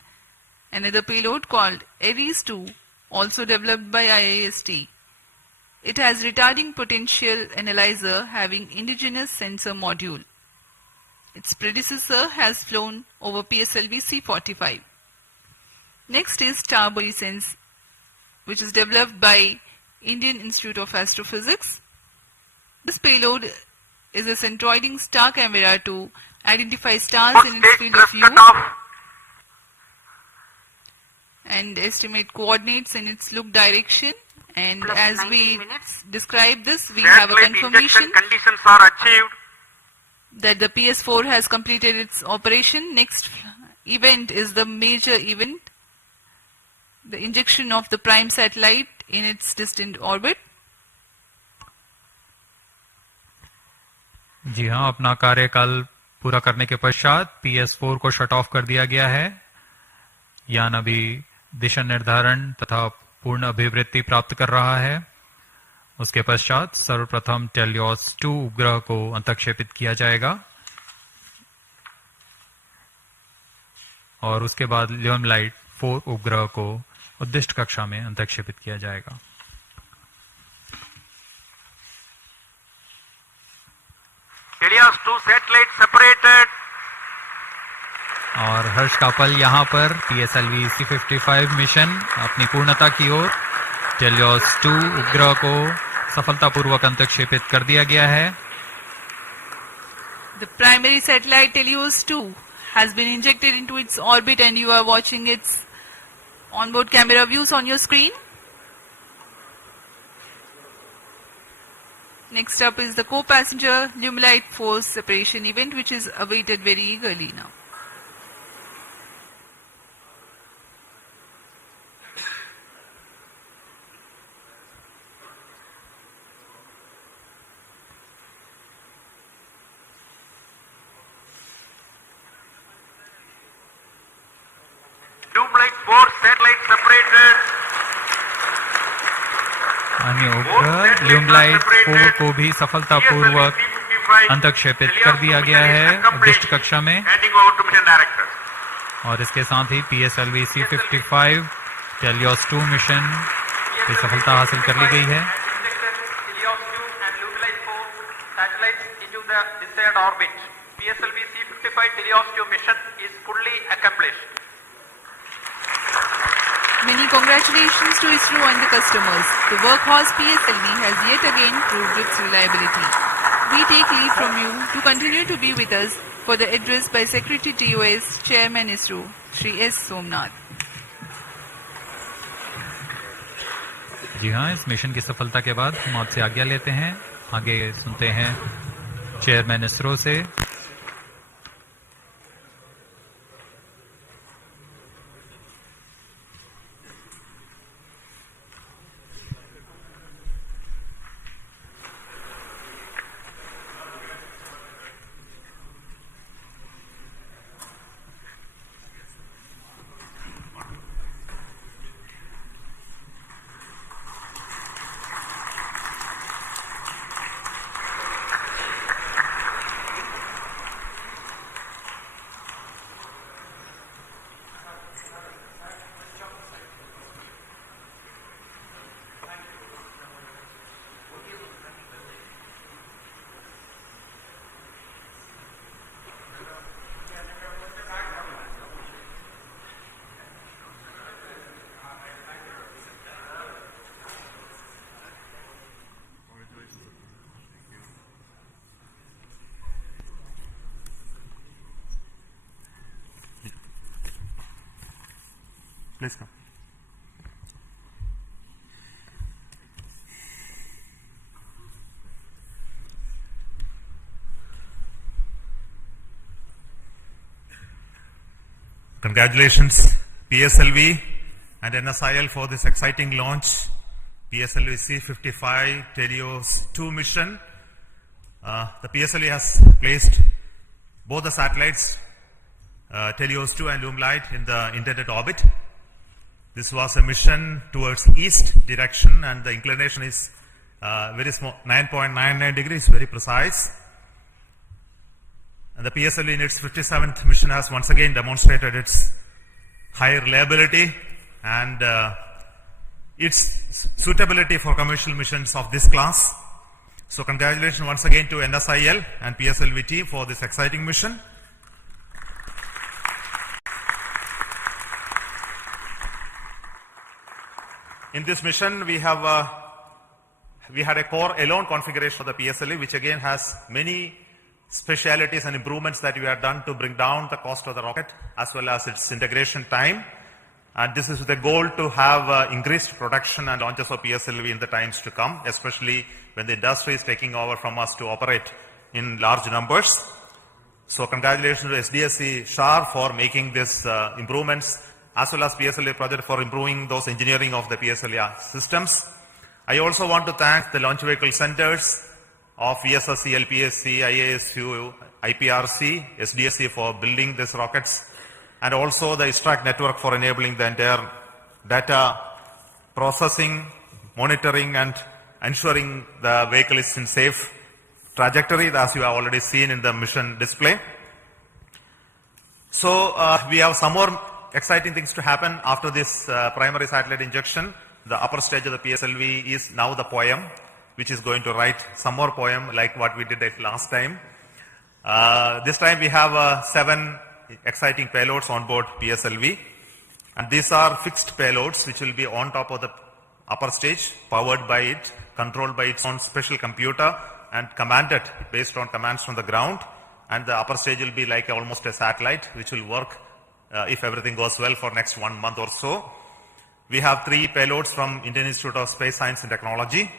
Another payload called Ares 2, also developed by IAST. It has retarding potential analyzer having indigenous sensor module. Its predecessor has flown over PSLV-C55. Next is Starboy-Sense, which is developed by Indian Institute of Astrophysics. This payload is a centroiding star camera to identify stars in its field of view and estimate coordinates in its look direction. And Plus as 90 we minutes. describe this, we have a Satellite confirmation injection conditions are achieved. that the PS4 has completed its operation. Next event is the major event, the injection of the prime satellite in its distant orbit. जी हाँ, अपना कार्यकाल पूरा करने के पश्चात PS4 को shut off कर दिया गया है। यान अभी दिशा निर्धारण तथा पूर्ण अभिवृत्ति प्राप्त कर रहा है। उसके पश्चात सर्वप्रथम टेलियोस 2 उपग्रह को अंतक्षेपित किया जाएगा और उसके बाद ल्यूमलाइट 4 उपग्रह को उद्दिष्ट कक्षा में अंतक्षेपित किया जाएगा। Helios 2 satellite separated. और हर्ष का पल यहाँ पर PSLV-C55 मिशन अपनी पूर्णता की ओर टेलियोस 2 उपग्रह को सफलतापूर्वक अंतक्षेपित कर दिया गया है। The primary satellite Helios 2 has been injected into its orbit and you are watching its onboard camera views on your screen. Next up is the co-passenger Lumilite 4 separation event, which is awaited very eagerly now. ल्यूमलाइट 4 को भी सफलतापूर्वक अंतक्षेपित कर दिया गया है उद्दिष्ट कक्षा में। और इसके साथ ही PSLV-C55 टेलियोस 2 मिशन की सफलता हासिल कर ली गई है। PSLV-C55 teleost 2 mission is fully accomplished. Many congratulations to ISRO and the customers. The workhorse PSLV has yet again proved its reliability. We take leave from you to continue to be with us for the address by Secretary TOS, Chairman ISRO, Shri S. Somnath. जी हाँ, इस mission की सफलता के बाद हम आपसे आज्ञा लेते हैं। आगे सुनते हैं चेयरमैन इसरो से। Please come. Congratulations PSLV and NSIL for this exciting launch. PSLV-C55 Telios 2 mission. The PSLV has placed both the satellites Telios 2 and Lumlight in the intended orbit. This was a mission towards east direction and the inclination is very small, 9.99 degrees, very precise. And the PSLV in its 57th mission has once again demonstrated its high reliability and its suitability for commercial missions of this class. So congratulations once again to NSIL and PSLV team for this exciting mission. In this mission, we had a core alone configuration of the PSLV, which again has many specialities and improvements that we have done to bring down the cost of the rocket as well as its integration time. And this is with the goal to have increased production and launches of PSLV in the times to come, especially when the industry is taking over from us to operate in large numbers. So congratulations to SDSC SHAR for making these improvements, as well as PSLV project for improving those engineering of the PSLV systems. I also want to thank the launch vehicle centers of VSSC, LPSC, IASU, IPRC, SDSC for building these rockets, and also the ISTRAC network for enabling the entire data processing, monitoring, and ensuring the vehicle is in safe trajectory, as you have already seen in the mission display. So we have some more exciting things to happen after this primary satellite injection. The upper stage of the PSLV is now the poem, which is going to write some more poem like what we did last time. This time we have 7 exciting payloads on board PSLV, and these are fixed payloads which will be on top of the upper stage, powered by it, controlled by its own special computer, and commanded based on commands from the ground. And the upper stage will be like almost a satellite which will work if everything goes well for next 1 month or so. We have 3 payloads from Indian Institute of Space Science and Technology.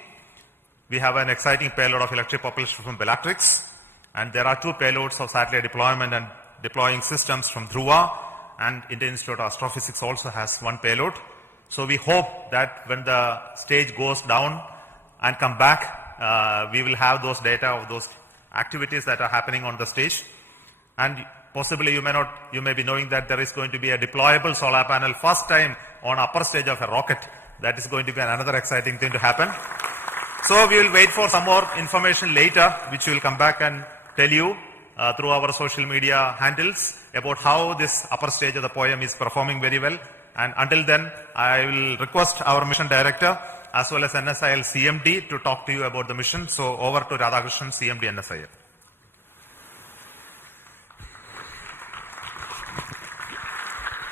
We have an exciting payload of electric propulsion from Bellatrix, and there are 2 payloads of satellite deployment and deploying systems from Dhruva, and Indian Institute of Astrophysics also has 1 payload. So we hope that when the stage goes down and come back, we will have those data of those activities that are happening on the stage. And possibly you may be knowing that there is going to be a deployable solar panel first time on upper stage of a rocket. That is going to be another exciting thing to happen. So we will wait for some more information later, which we will come back and tell you through our social media handles about how this upper stage of the poem is performing very well. And until then, I will request our mission director as well as NSIL CMD to talk to you about the mission. So over to Radhakrishnan, CMD NSIL.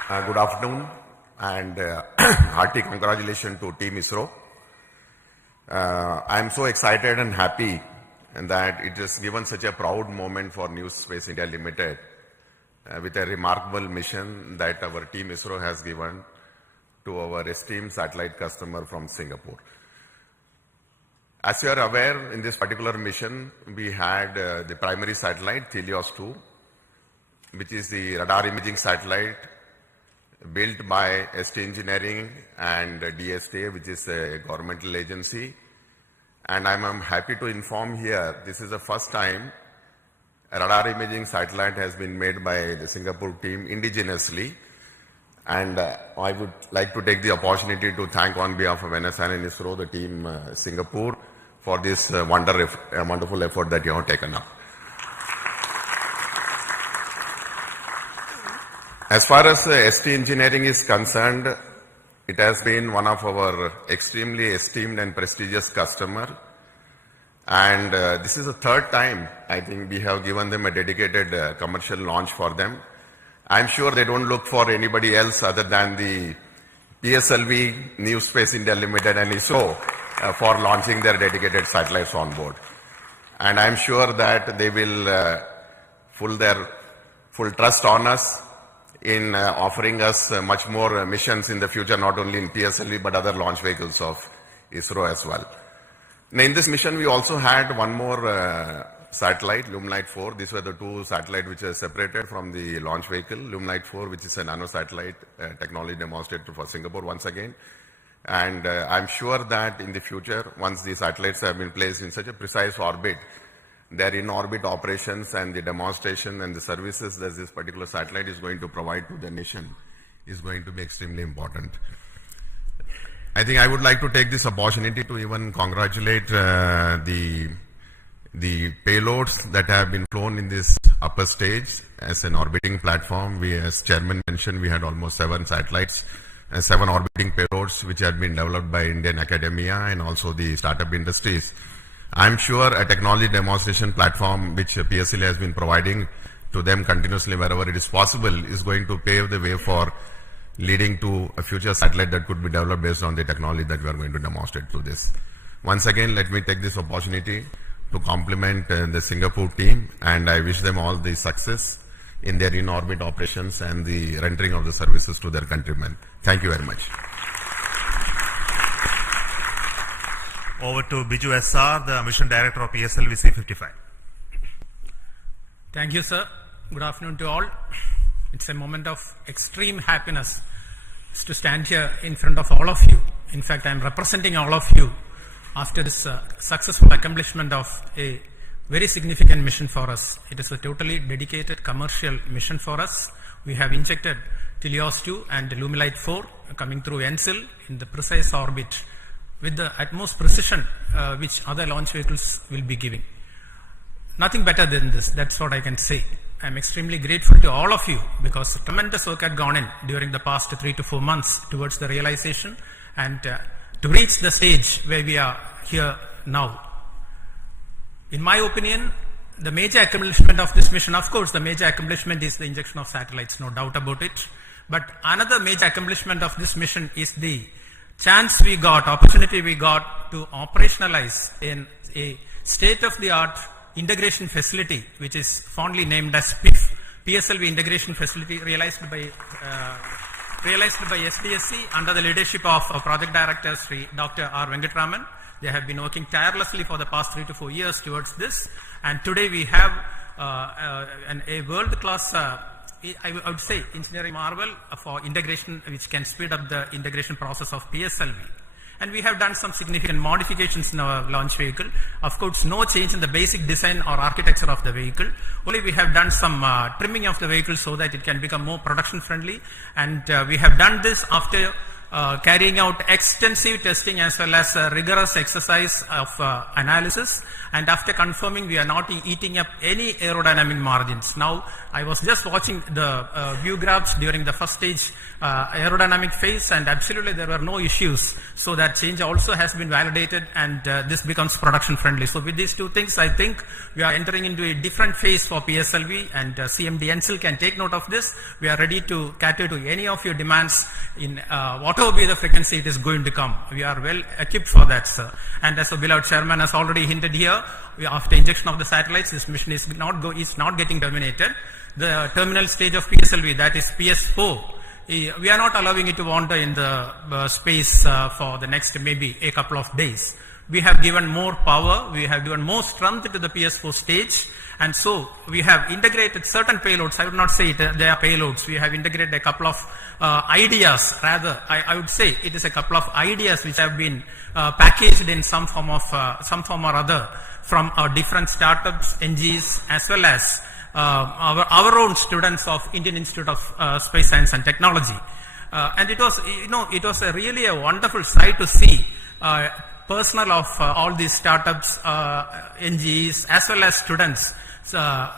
Good afternoon and hearty congratulations to Team ISRO. I am so excited and happy that it has given such a proud moment for New Space India Limited with a remarkable mission that our Team ISRO has given to our esteemed satellite customer from Singapore. As you are aware, in this particular mission, we had the primary satellite, Helios-2, which is the radar imaging satellite built by ST Engineering and DSTA, which is a governmental agency. And I'm happy to inform here, this is the first time a radar imaging satellite has been made by the Singapore team indigenously. And I would like to take the opportunity to thank on behalf of NSN and ISRO, the team Singapore, for this wonderful effort that you have taken up. As far as ST Engineering is concerned, it has been one of our extremely esteemed and prestigious customer. And this is the third time, I think, we have given them a dedicated commercial launch for them. I'm sure they don't look for anybody else other than the PSLV, New Space India Limited and ISRO for launching their dedicated satellites on board. And I'm sure that they will full trust on us in offering us much more missions in the future, not only in PSLV, but other launch vehicles of ISRO as well. Now, in this mission, we also had one more satellite, Lumelight 4. These were the two satellites which are separated from the launch vehicle. Lumelight 4, which is a nano satellite technology demonstrated for Singapore once again. And I'm sure that in the future, once these satellites have been placed in such a precise orbit, their in-orbit operations and the demonstration and the services that this particular satellite is going to provide to the nation is going to be extremely important. I think I would like to take this opportunity to even congratulate the payloads that have been flown in this upper stage as an orbiting platform. We, as Chairman mentioned, we had almost 7 satellites, 7 orbiting payloads which had been developed by Indian academia and also the startup industries. I'm sure a technology demonstration platform which PSLV has been providing to them continuously wherever it is possible is going to pave the way for leading to a future satellite that could be developed based on the technology that we are going to demonstrate through this. Once again, let me take this opportunity to compliment the Singapore team, and I wish them all the success in their in-orbit operations and the rendering of the services to their countrymen. Thank you very much. Over to Biju SR, the Mission Director of PSLV-C55. Thank you, sir. Good afternoon to all. It's a moment of extreme happiness to stand here in front of all of you. In fact, I'm representing all of you after this successful accomplishment of a very significant mission for us. It is a totally dedicated commercial mission for us. We have injected Helios-2 and Lumelight 4 coming through NSIL in the precise orbit with the utmost precision which other launch vehicles will be giving. Nothing better than this, that's what I can say. I'm extremely grateful to all of you because tremendous work had gone in during the past 3 to 4 months towards the realization and to reach the stage where we are here now. In my opinion, the major accomplishment of this mission, of course, the major accomplishment is the injection of satellites, no doubt about it. But another major accomplishment of this mission is the chance we got, opportunity we got to operationalize in a state-of-the-art integration facility, which is fondly named as PSLV Integration Facility, realized by SDSC under the leadership of Project Director Sri Dr. R. Venkatraman. They have been working tirelessly for the past 3 to 4 years towards this, and today we have a world-class, I would say, engineering marvel for integration, which can speed up the integration process of PSLV. And we have done some significant modifications in our launch vehicle. Of course, no change in the basic design or architecture of the vehicle. Only we have done some trimming of the vehicle so that it can become more production friendly. And we have done this after carrying out extensive testing as well as rigorous exercise of analysis, and after confirming we are not eating up any aerodynamic margins. Now I was just watching the view graphs during the first stage aerodynamic phase, and absolutely there were no issues. So that change also has been validated, and this becomes production friendly. So with these two things, I think we are entering into a different phase for PSLV, and CMD NCL can take note of this. We are ready to cater to any of your demands in whatever be the frequency it is going to come. We are well equipped for that, sir. And as the beloved chairman has already hinted here, after injection of the satellites, this mission is not getting terminated. The terminal stage of PSLV, that is PS4, we are not allowing it to wander in the space for the next maybe a couple of days. We have given more power, we have given more strength to the PS4 stage, and so we have integrated certain payloads. I would not say they are payloads. We have integrated a couple of ideas, rather I would say it is a couple of ideas which have been packaged in some form or other from our different startups, NGs, as well as our own students of Indian Institute of Space Science and Technology. And it was really a wonderful sight to see personnel of all these startups, NGs, as well as students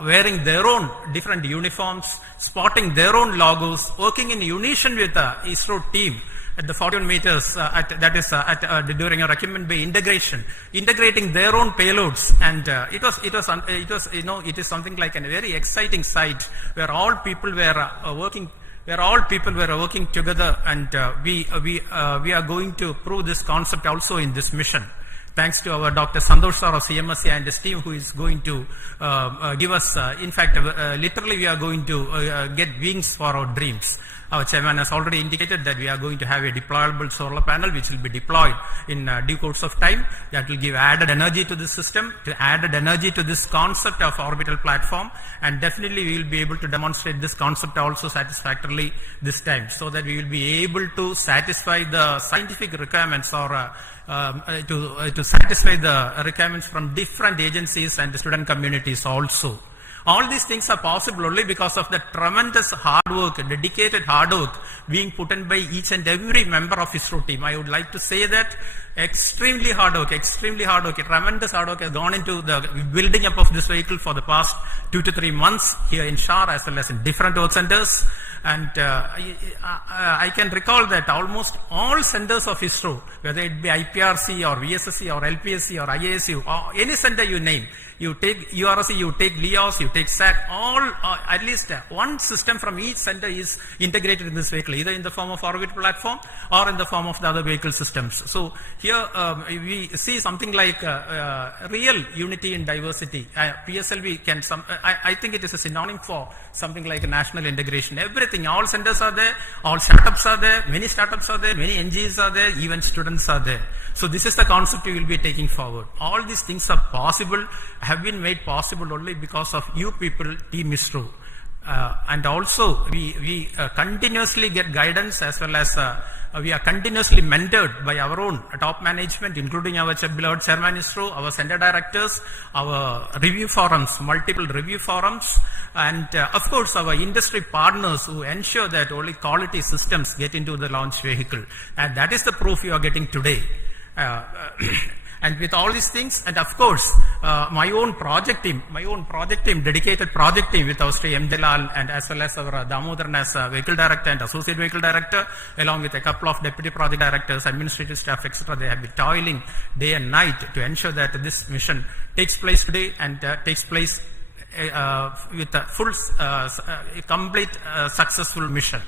wearing their own different uniforms, spotting their own logos, working in unison with the ISRO team at the 41 meters, during a Recumbent Bay integration, integrating their own payloads, and it is something like a very exciting sight where all people were working. Where all people were working together, and we are going to prove this concept also in this mission. Thanks to our Dr. Santosh sir of CMSC and his team, who is going to give us, in fact, literally we are going to get wings for our dreams. Our chairman has already indicated that we are going to have a deployable solar panel which will be deployed in due course of time. That will give added energy to the system, added energy to this concept of orbital platform, and definitely we will be able to demonstrate this concept also satisfactorily this time, so that we will be able to satisfy the scientific requirements or to satisfy the requirements from different agencies and the student communities also. All these things are possible only because of the tremendous hard work, dedicated hard work being put in by each and every member of ISRO team. I would like to say that extremely hard work, tremendous hard work has gone into the building up of this vehicle for the past 2 to 3 months here in Shar as well as in different work centers. And I can recall that almost all centers of ISRO, whether it be IPRC or VSSC or LPSC or IASU or any center you name, you take URC, you take LEOS, you take SAT, all at least one system from each center is integrated in this vehicle, either in the form of orbit platform or in the form of the other vehicle systems. So here we see something like real unity in diversity. PSLV can I think it is a synonym for something like a national integration. Everything, all centers are there, all startups are there, many startups are there, many NGOs are there, even students are there. So this is the concept we will be taking forward. All these things are possible, have been made possible only because of you people, Team ISRO. And also we continuously get guidance as well as we are continuously mentored by our own top management, including our beloved chairman ISRO, our center directors, our review forums, multiple review forums, and of course our industry partners who ensure that only quality systems get into the launch vehicle. And that is the proof you are getting today. And with all these things, and of course, my own project team, dedicated project team with our Sri M. Delal and as well as our Damodaran as vehicle director and associate vehicle director, along with a couple of deputy project directors, administrative staff, etc. They have been toiling day and night to ensure that this mission takes place today and takes place with a full, complete, successful mission.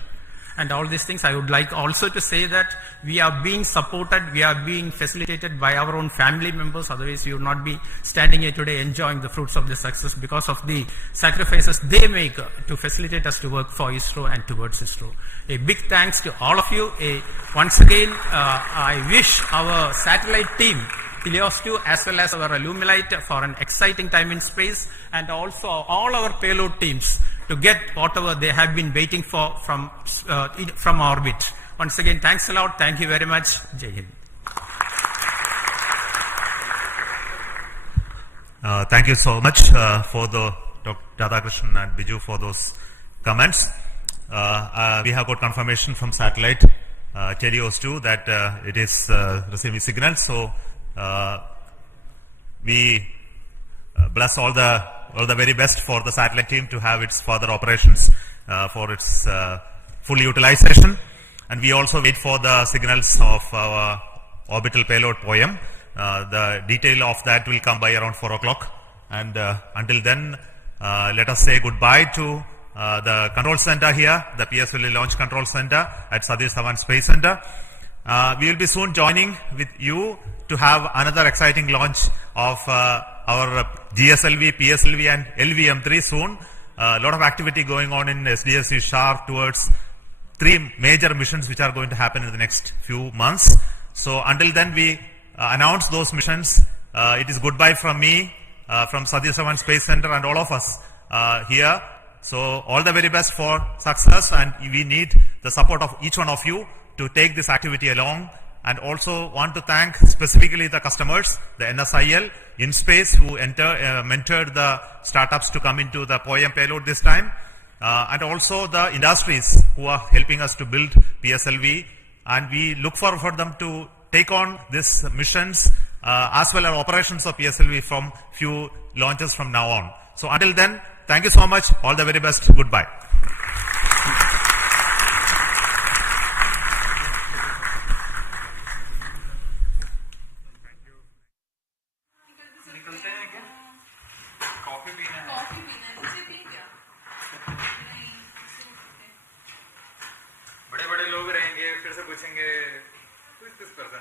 And all these things, I would like also to say that we are being supported, we are being facilitated by our own family members. Otherwise, we would not be standing here today enjoying the fruits of this success because of the sacrifices they make to facilitate us to work for ISRO and towards ISRO. A big thanks to all of you. Once again, I wish our satellite team, Helios 2 as well as our Lumilite, for an exciting time in space, and also all our payload teams to get whatever they have been waiting for from orbit. Once again, thanks a lot. Thank you very much. Jai Hind. Thank you so much for the Dr. Radhakrishnan and Biju for those comments. We have got confirmation from satellite Telios 2 that it is receiving signals. So we bless all the very best for the satellite team to have its further operations for its full utilization. And we also wait for the signals of our orbital payload POEM. The detail of that will come by around 4 o'clock. And until then, let us say goodbye to the control center here, the PSLV Launch Control Center at Satish Dhawan Space Center. We will be soon joining with you to have another exciting launch of our GSLV, PSLV and LVM3 soon. A lot of activity going on in SDSC SHAR towards 3 major missions which are going to happen in the next few months. So until then we announce those missions. It is goodbye from me, from Satish Dhawan Space Center and all of us here. So all the very best for success, and we need the support of each one of you to take this activity along. And also want to thank specifically the customers, the NSIL, InSpace, who mentored the startups to come into the POEM payload this time, and also the industries who are helping us to build PSLV. And we look forward for them to take on these missions as well as operations of PSLV from few launches from now on. So until then, thank you so much. All the very best. Goodbye. बड़े बड़े लोग रहेंगे, फिर से पूछेंगे, who is this person?